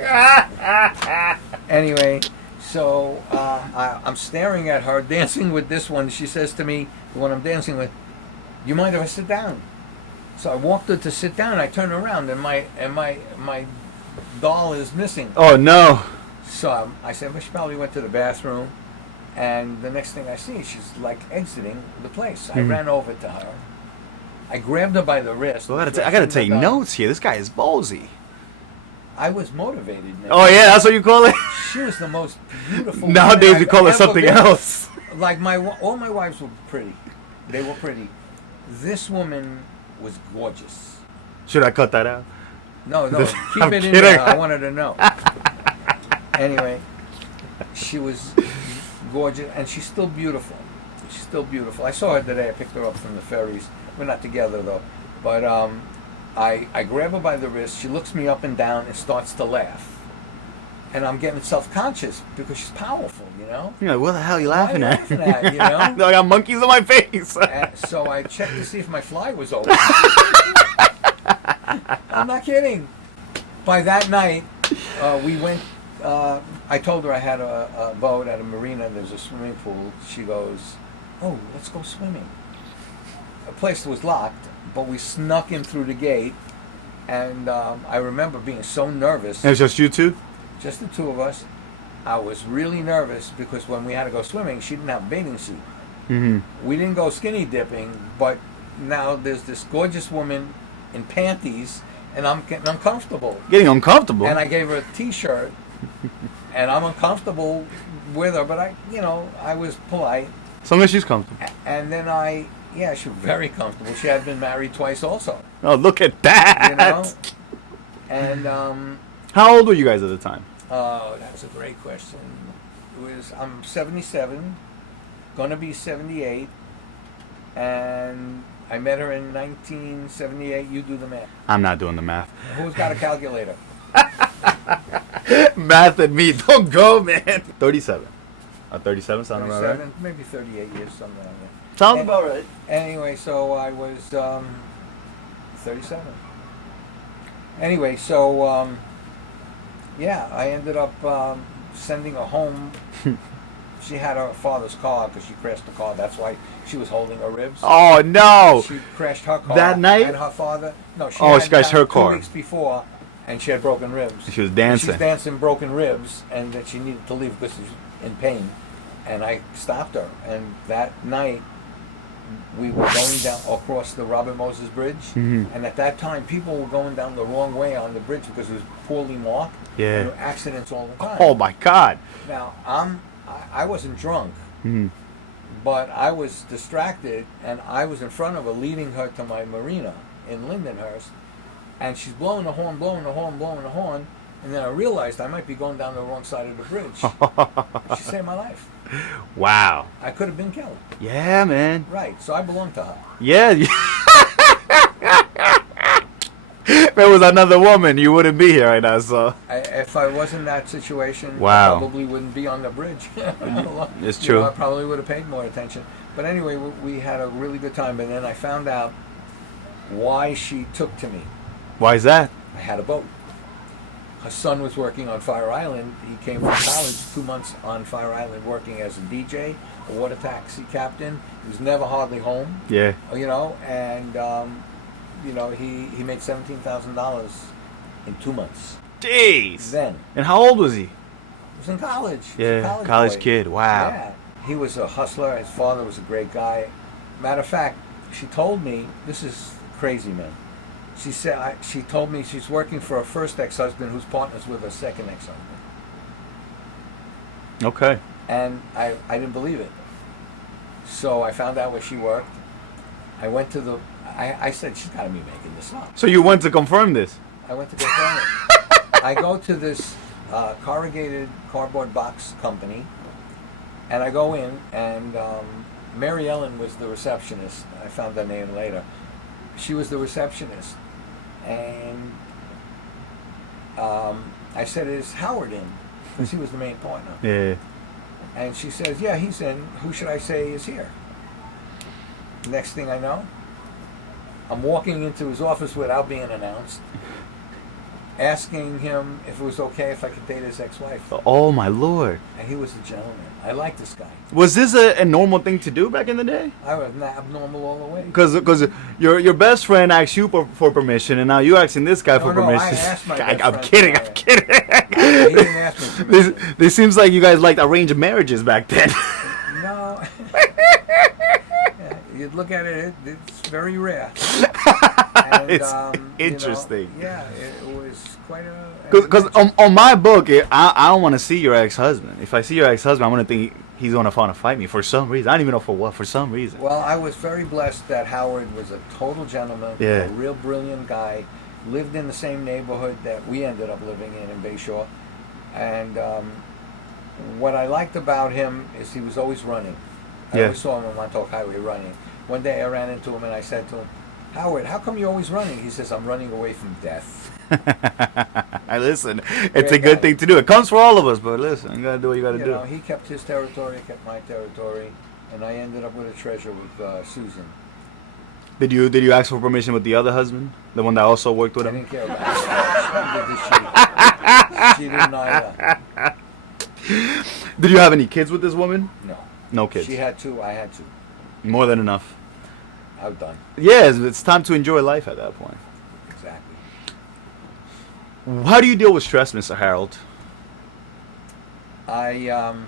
Anyway, so I'm staring at her dancing with this one. She says to me, the one I'm dancing with, "You mind if I sit down?" So I walked her to sit down. I turned around, and my doll is missing. Oh no! So I said, well, she probably went to the bathroom. And the next thing I see, she's like exiting the place. I ran over to her. I grabbed her by the wrist. I gotta take notes here. This guy is ballsy. I was motivated, man. Oh yeah, that's what you call it. She was the most beautiful. Nowadays woman we call it I've ever something been. else. Like all my wives were pretty. They were pretty. This woman was gorgeous. Should I cut that out? No, keep I'm it in kidding. there. I wanted to know. Anyway, she was gorgeous, and she's still beautiful. She's still beautiful. I saw her today. I picked her up from the ferries. We're not together though, but I grab her by the wrist. She looks me up and down and starts to laugh, and I'm getting self-conscious because she's powerful, you know. You're like, what the hell are you laughing Why are you laughing at, you know? I got monkeys on my face. So I checked to see if my fly was open. I'm not kidding. By that night, we went. I told her I had a boat at a marina. There's a swimming pool. She goes, "Oh, let's go swimming." The place was locked, but we snuck in through the gate. And I remember being so nervous. And it's just you two? Just the two of us. I was really nervous because when we had to go swimming, she didn't have a bathing suit. Mm-hmm. We didn't go skinny dipping, but now there's this gorgeous woman in panties, and I'm getting uncomfortable. Getting uncomfortable? And I gave her a T-shirt, and I'm uncomfortable with her, but I was polite. As long as she's comfortable. And then she was very comfortable. She had been married twice also. Oh, look at that! You know? And how old were you guys at the time? oh, that's a great question. I'm 77, gonna be 78, and I met her in 1978. You do the math. I'm not doing the math. Who's got a calculator? Math and me, don't go, man. 37. 37 sound about right? Maybe 38 years, something like that. Sounds about right. Anyway, so I was 37. Anyway, so I ended up sending her home. She had her father's car because she crashed the car. That's why she was holding her ribs. Oh no! She crashed her car that night. And her father. No, she she crashed her 2 car weeks before, and she had broken ribs. She was dancing. She was dancing broken ribs, and that she needed to leave because she was in pain. And I stopped her. And that night, we were going down across the Robert Moses Bridge, and at that time, people were going down the wrong way on the bridge because it was poorly marked. Yeah. There were accidents all the time. Oh my God! Now I wasn't drunk, but I was distracted, and I was in front of her, leading her to my marina in Lindenhurst, and she's blowing the horn, and then I realized I might be going down the wrong side of the bridge. She saved my life. Wow. I could have been killed. Yeah, man. Right, so I belong to her. Yeah. If it was another woman, you wouldn't be here right now. So. If I was in that situation, wow. I probably wouldn't be on the bridge. It's true. I probably would have paid more attention. But anyway, we had a really good time, and then I found out why she took to me. Why is that? I had a boat. Her son was working on Fire Island. He came from college, 2 months on Fire Island working as a DJ, a water taxi captain. He was never hardly home. Yeah. You know, and he made $17,000 in 2 months. Jeez. Then. And how old was he? He was in college. Yeah, college kid. Wow. Yeah. He was a hustler. His father was a great guy. Matter of fact, she told me, this is crazy, man. She told me she's working for her first ex-husband who's partners with her second ex-husband. Okay. And I didn't believe it. So I found out where she worked. I went to I said, she's got to be making this up. So you went to confirm this? I went to confirm it. I go to this corrugated cardboard box company, and I go in, and Mary Ellen was the receptionist. I found her name later. She was the receptionist, and I said, "Is Howard in?" Because he was the main partner. Yeah. And she says, "Yeah, he's in. Who should I say is here?" Next thing I know, I'm walking into his office without being announced, asking him if it was okay if I could date his ex-wife. Oh my lord. And he was a gentleman. I like this guy. Was this a normal thing to do back in the day? I was not abnormal all the way. Because your best friend asked you for permission, and now you asking this guy for No, I permission. asked my best I'm friend kidding. for I'm it. kidding. He didn't ask me permission. This seems like you guys liked arranged marriages back then. No. You'd look at it, it's very rare. And, It's you interesting. know, yeah, it was quite a... Because on my book, I don't want to see your ex-husband. If I see your ex-husband, I'm going to think he's going to want to fight me for some reason. I don't even know for what, for some reason. Well, I was very blessed that Howard was a total gentleman, Yeah. a real brilliant guy, lived in the same neighborhood that we ended up living in Bayshore. And what I liked about him is he was always running. I Yeah. always saw him on Montauk Highway running. One day I ran into him and I said to him, "Howard, how come you're always running?" He says, "I'm running away from death." I listen. It's Great a good guy. thing to do. It comes for all of us, but listen, you got to do what you got to You do. know, he kept his territory, I kept my territory, and I ended up with a treasure with Susan. Did you ask for permission with the other husband, the one that also worked with I him? didn't care about it. She didn't either. Did you have any kids with this woman? No. No kids. She had two, I had two. More than enough. Outdone. Yeah, it's time to enjoy life at that point. Exactly. How do you deal with stress, Mr. Harold?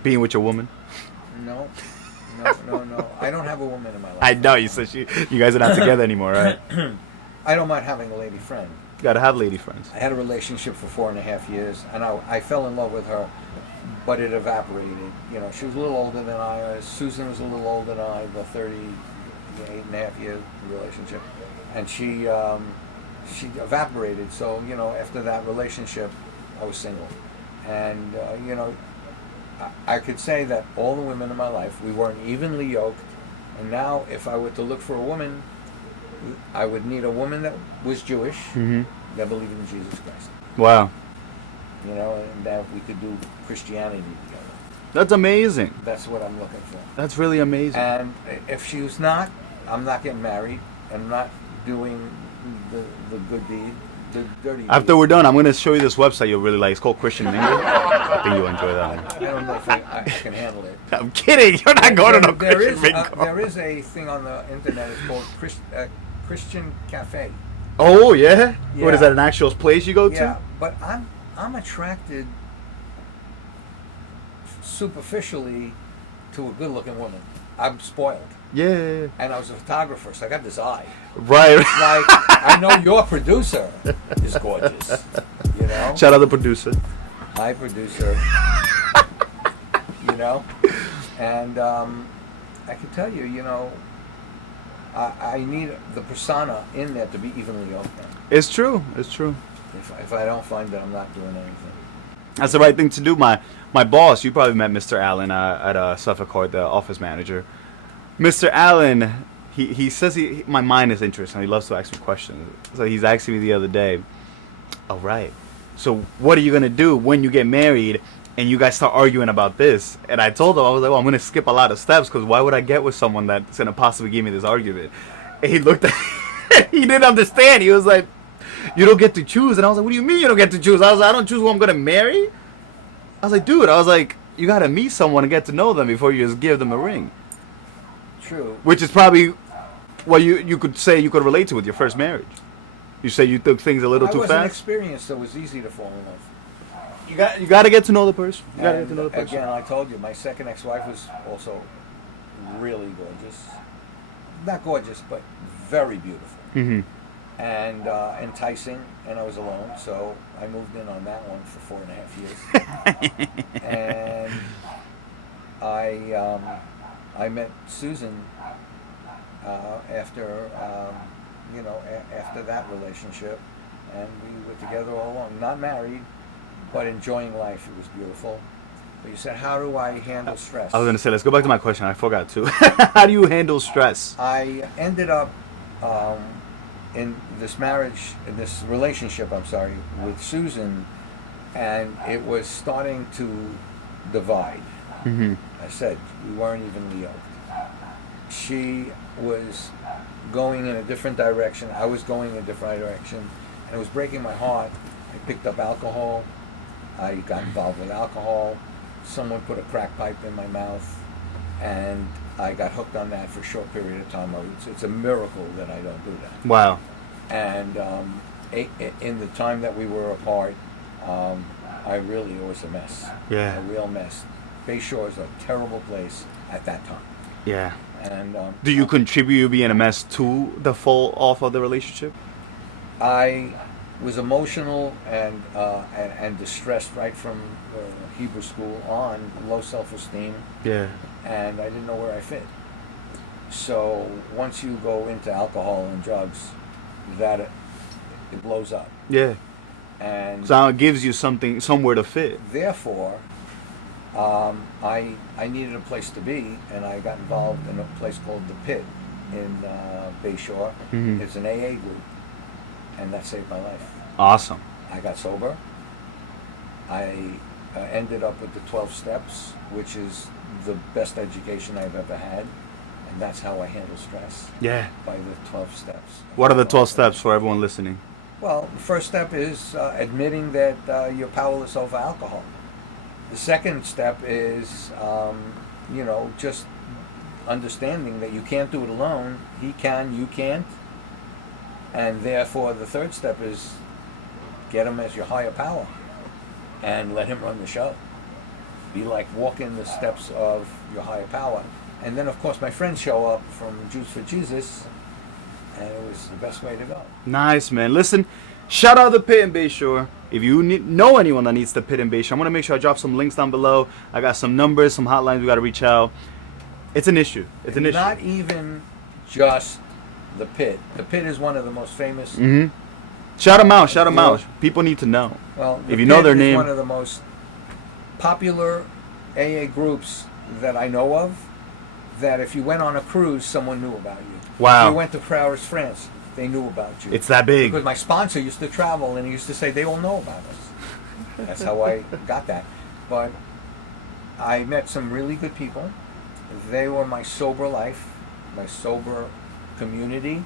Being with your woman? No. I don't have a woman in my life. I know you said you guys are not together anymore, right? I don't mind having a lady friend. You gotta have lady friends. I had a relationship for 4.5 years, and I fell in love with her, but it evaporated. You know, she was a little older than I was. Susan was a little older than I, the 38.5 year relationship, and she evaporated. So, you know, after that relationship, I was single, and you know, I could say that all the women in my life, we weren't evenly yoked, and now if I were to look for a woman, I would need a woman that was Jewish, that believed in Jesus Christ. Wow. You know, and that we could do Christianity together. That's amazing. That's what I'm looking for. That's really amazing. And if she was not, I'm not getting married. I'm not doing the good deed, the dirty deed. After we're done, I'm gonna show you this website you'll really like. It's called Christian Mingle. I think you'll enjoy that one. I don't know if I can handle it. I'm kidding. You're not going to no There Christian is, Mingle. there is a thing on the internet. It's called Christian Cafe. Oh yeah? What is Yeah. that? An actual place you go to? Yeah, but I'm attracted superficially to a good-looking woman. I'm spoiled, Yeah. and I was a photographer, so I got this eye. Right. Like, I know your producer is gorgeous. You know, Shout out the producer. my producer. You know, and I can tell you, you know, I need the persona in there to be evenly yoked. It's true. It's true. If I don't find that, I'm not doing anything. That's the right thing to do. My boss, you probably met Mr. Allen at Suffolk Court, the office manager. Mr. Allen, he says my mind is interesting. He loves to ask me questions. So he's asking me the other day, all right, so what are you going to do when you get married and you guys start arguing about this? And I told him, I was like, well, I'm going to skip a lot of steps because why would I get with someone that's going to possibly give me this argument? And he looked at he didn't understand. He was like, you don't get to choose. And I was like, what do you mean you don't get to choose? I was like, I don't choose who I'm going to marry. I was like, dude, you got to meet someone and get to know them before you just give them a ring. True. Which is probably what you could say you could relate to with your first marriage. You say you took things a little too I wasn't fast. experienced, so it was easy to fall in love. You got to get to know the person. You got to get And to know the person. again, I told you, my second ex-wife was also really gorgeous. Not gorgeous, but very beautiful. Mm-hmm. And enticing, and I was alone, so I moved in on that one for 4.5 years. And I met Susan after after that relationship, and we were together all along. Not married, but enjoying life. It was beautiful. But you said, how do I handle stress? I was gonna say, let's go back to my question. I forgot to. How do you handle stress? I ended up in this marriage, in this relationship, with Susan, and it was starting to divide. Mm-hmm. I said, we weren't evenly yoked. She was going in a different direction. I was going in a different direction. And it was breaking my heart. I picked up alcohol. I got involved with alcohol. Someone put a crack pipe in my mouth. And I got hooked on that for a short period of time. It's a miracle that I don't do that. Wow. And in the time that we were apart, I really was a mess. Yeah. A real mess. Bay Shore is a terrible place at that time. Yeah. And do you contribute you being a mess to the fall off of the relationship? I was emotional and distressed right from Hebrew school on, low self-esteem. Yeah. And I didn't know where I fit. So once you go into alcohol and drugs, it blows up. Yeah. And so it gives you somewhere to fit. Therefore, I needed a place to be, and I got involved in a place called The Pit in Bay Shore. Mm-hmm. It's an AA group, and that saved my life. Awesome. I got sober. I ended up with the 12 steps, which is the best education I've ever had, and that's how I handle stress. Yeah. By the 12 steps. What are the 12 steps for everyone listening? Well, the first step is admitting that you're powerless over alcohol. The second step is, just understanding that you can't do it alone. He can, you can't. And therefore, the third step is get him as your higher power and let him run the show. Be like walking the steps of your higher power. And then, of course, my friends show up from Jews for Jesus, and it was the best way to go. Nice, man. Listen, shout out the Pit in Bay Shore. If you know anyone that needs the Pit in Bay Shore, I'm going to make sure I drop some links down below. I got some numbers, some hotlines we got to reach out. It's an issue. It's an issue. Not even just the Pit. The Pit is one of the most famous. Mm-hmm. Shout them out. Shout them out. People need to know. Well, if you know their name. It's one of the most popular AA groups that I know of. That if you went on a cruise, someone knew about you. Wow. If you went to Paris, France, they knew about you. It's that big. Because my sponsor used to travel, and he used to say, they all know about us. That's how I got that. But I met some really good people. They were my sober life, my sober community.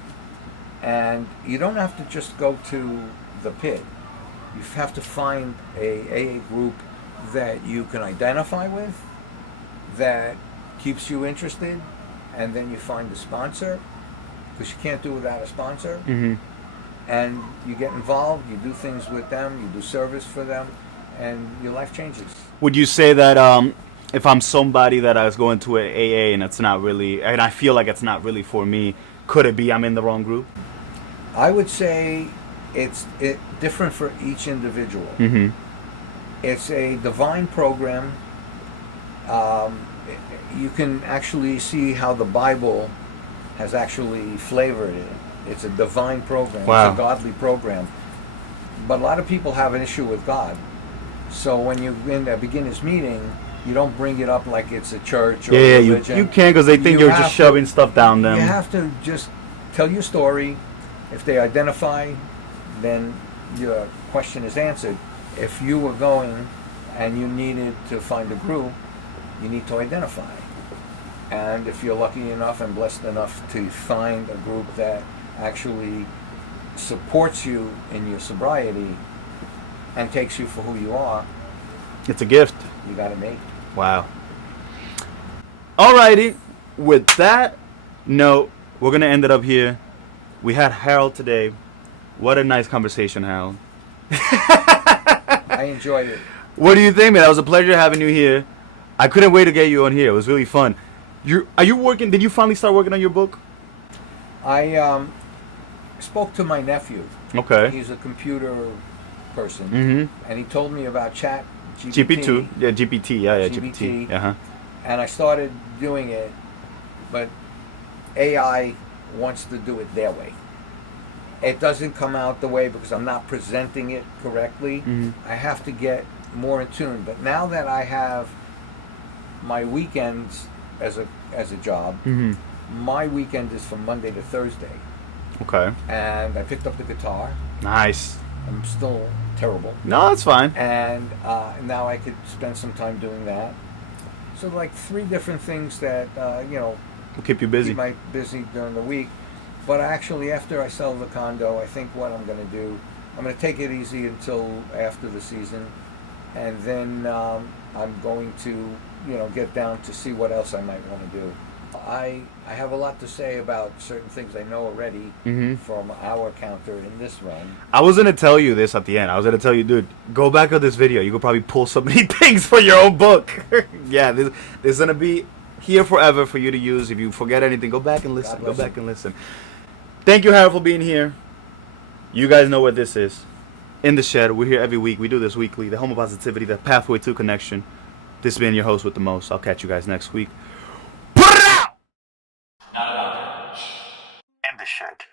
And you don't have to just go to the Pit. You have to find a AA group that you can identify with, that keeps you interested, and then you find a sponsor, because you can't do without a sponsor. Mm-hmm. And you get involved, you do things with them, you do service for them, and your life changes. Would you say that if I'm somebody that I was going to an AA and it's not really, and I feel like it's not really for me, could it be I'm in the wrong group? I would say it's different for each individual. Mm-hmm. It's a divine program. You can actually see how the Bible has actually flavored it. It's a divine program. Wow. It's a godly program. But a lot of people have an issue with God. So when you're in a beginner's meeting, you don't bring it up like it's a church or a religion. You can't, because they think you're just shoving stuff down them. You have to just tell your story. If they identify, then your question is answered. If you were going and you needed to find a group, you need to identify. And if you're lucky enough and blessed enough to find a group that actually supports you in your sobriety and takes you for who you are, it's a gift. you got to make it. Wow. Alrighty. With that note, we're going to end it up here. We had Harold today. What a nice conversation, Harold. I enjoyed it. What do you think, man? That was a pleasure having you here. I couldn't wait to get you on here. It was really fun. Are you working? Did you finally start working on your book? I spoke to my nephew. Okay. He's a computer person. Mm-hmm. And he told me about Chat GPT. Yeah, GPT. Yeah, GPT. GPT. Uh-huh. And I started doing it, but AI wants to do it their way. It doesn't come out the way because I'm not presenting it correctly. Mm-hmm. I have to get more in tune. But now that I have my weekends as a job. Mm-hmm. My weekend is from Monday to Thursday, Okay. and I picked up the guitar. Nice. I'm still terrible, No, that's fine. and now I could spend some time doing that. So like 3 different things that We'll keep you busy. keep my busy during the week. But actually, after I sell the condo, I think what I'm going to do, I'm going to take it easy until after the season, and then I'm going to, get down to see what else I might want to do. I have a lot to say about certain things I know already from our counter in this run. I was gonna tell you this at the end. I was gonna tell you, dude, go back to this video. You could probably pull so many things for your own book. Yeah, this is gonna be here forever for you to use. If you forget anything, go back and listen. Go back and listen. Thank you, Harold, for being here. You guys know what this is. In the Shed. We're here every week. We do this weekly. The home of positivity, the pathway to connection. This has been your host with the most. I'll catch you guys next week. Put it out! In the Shed.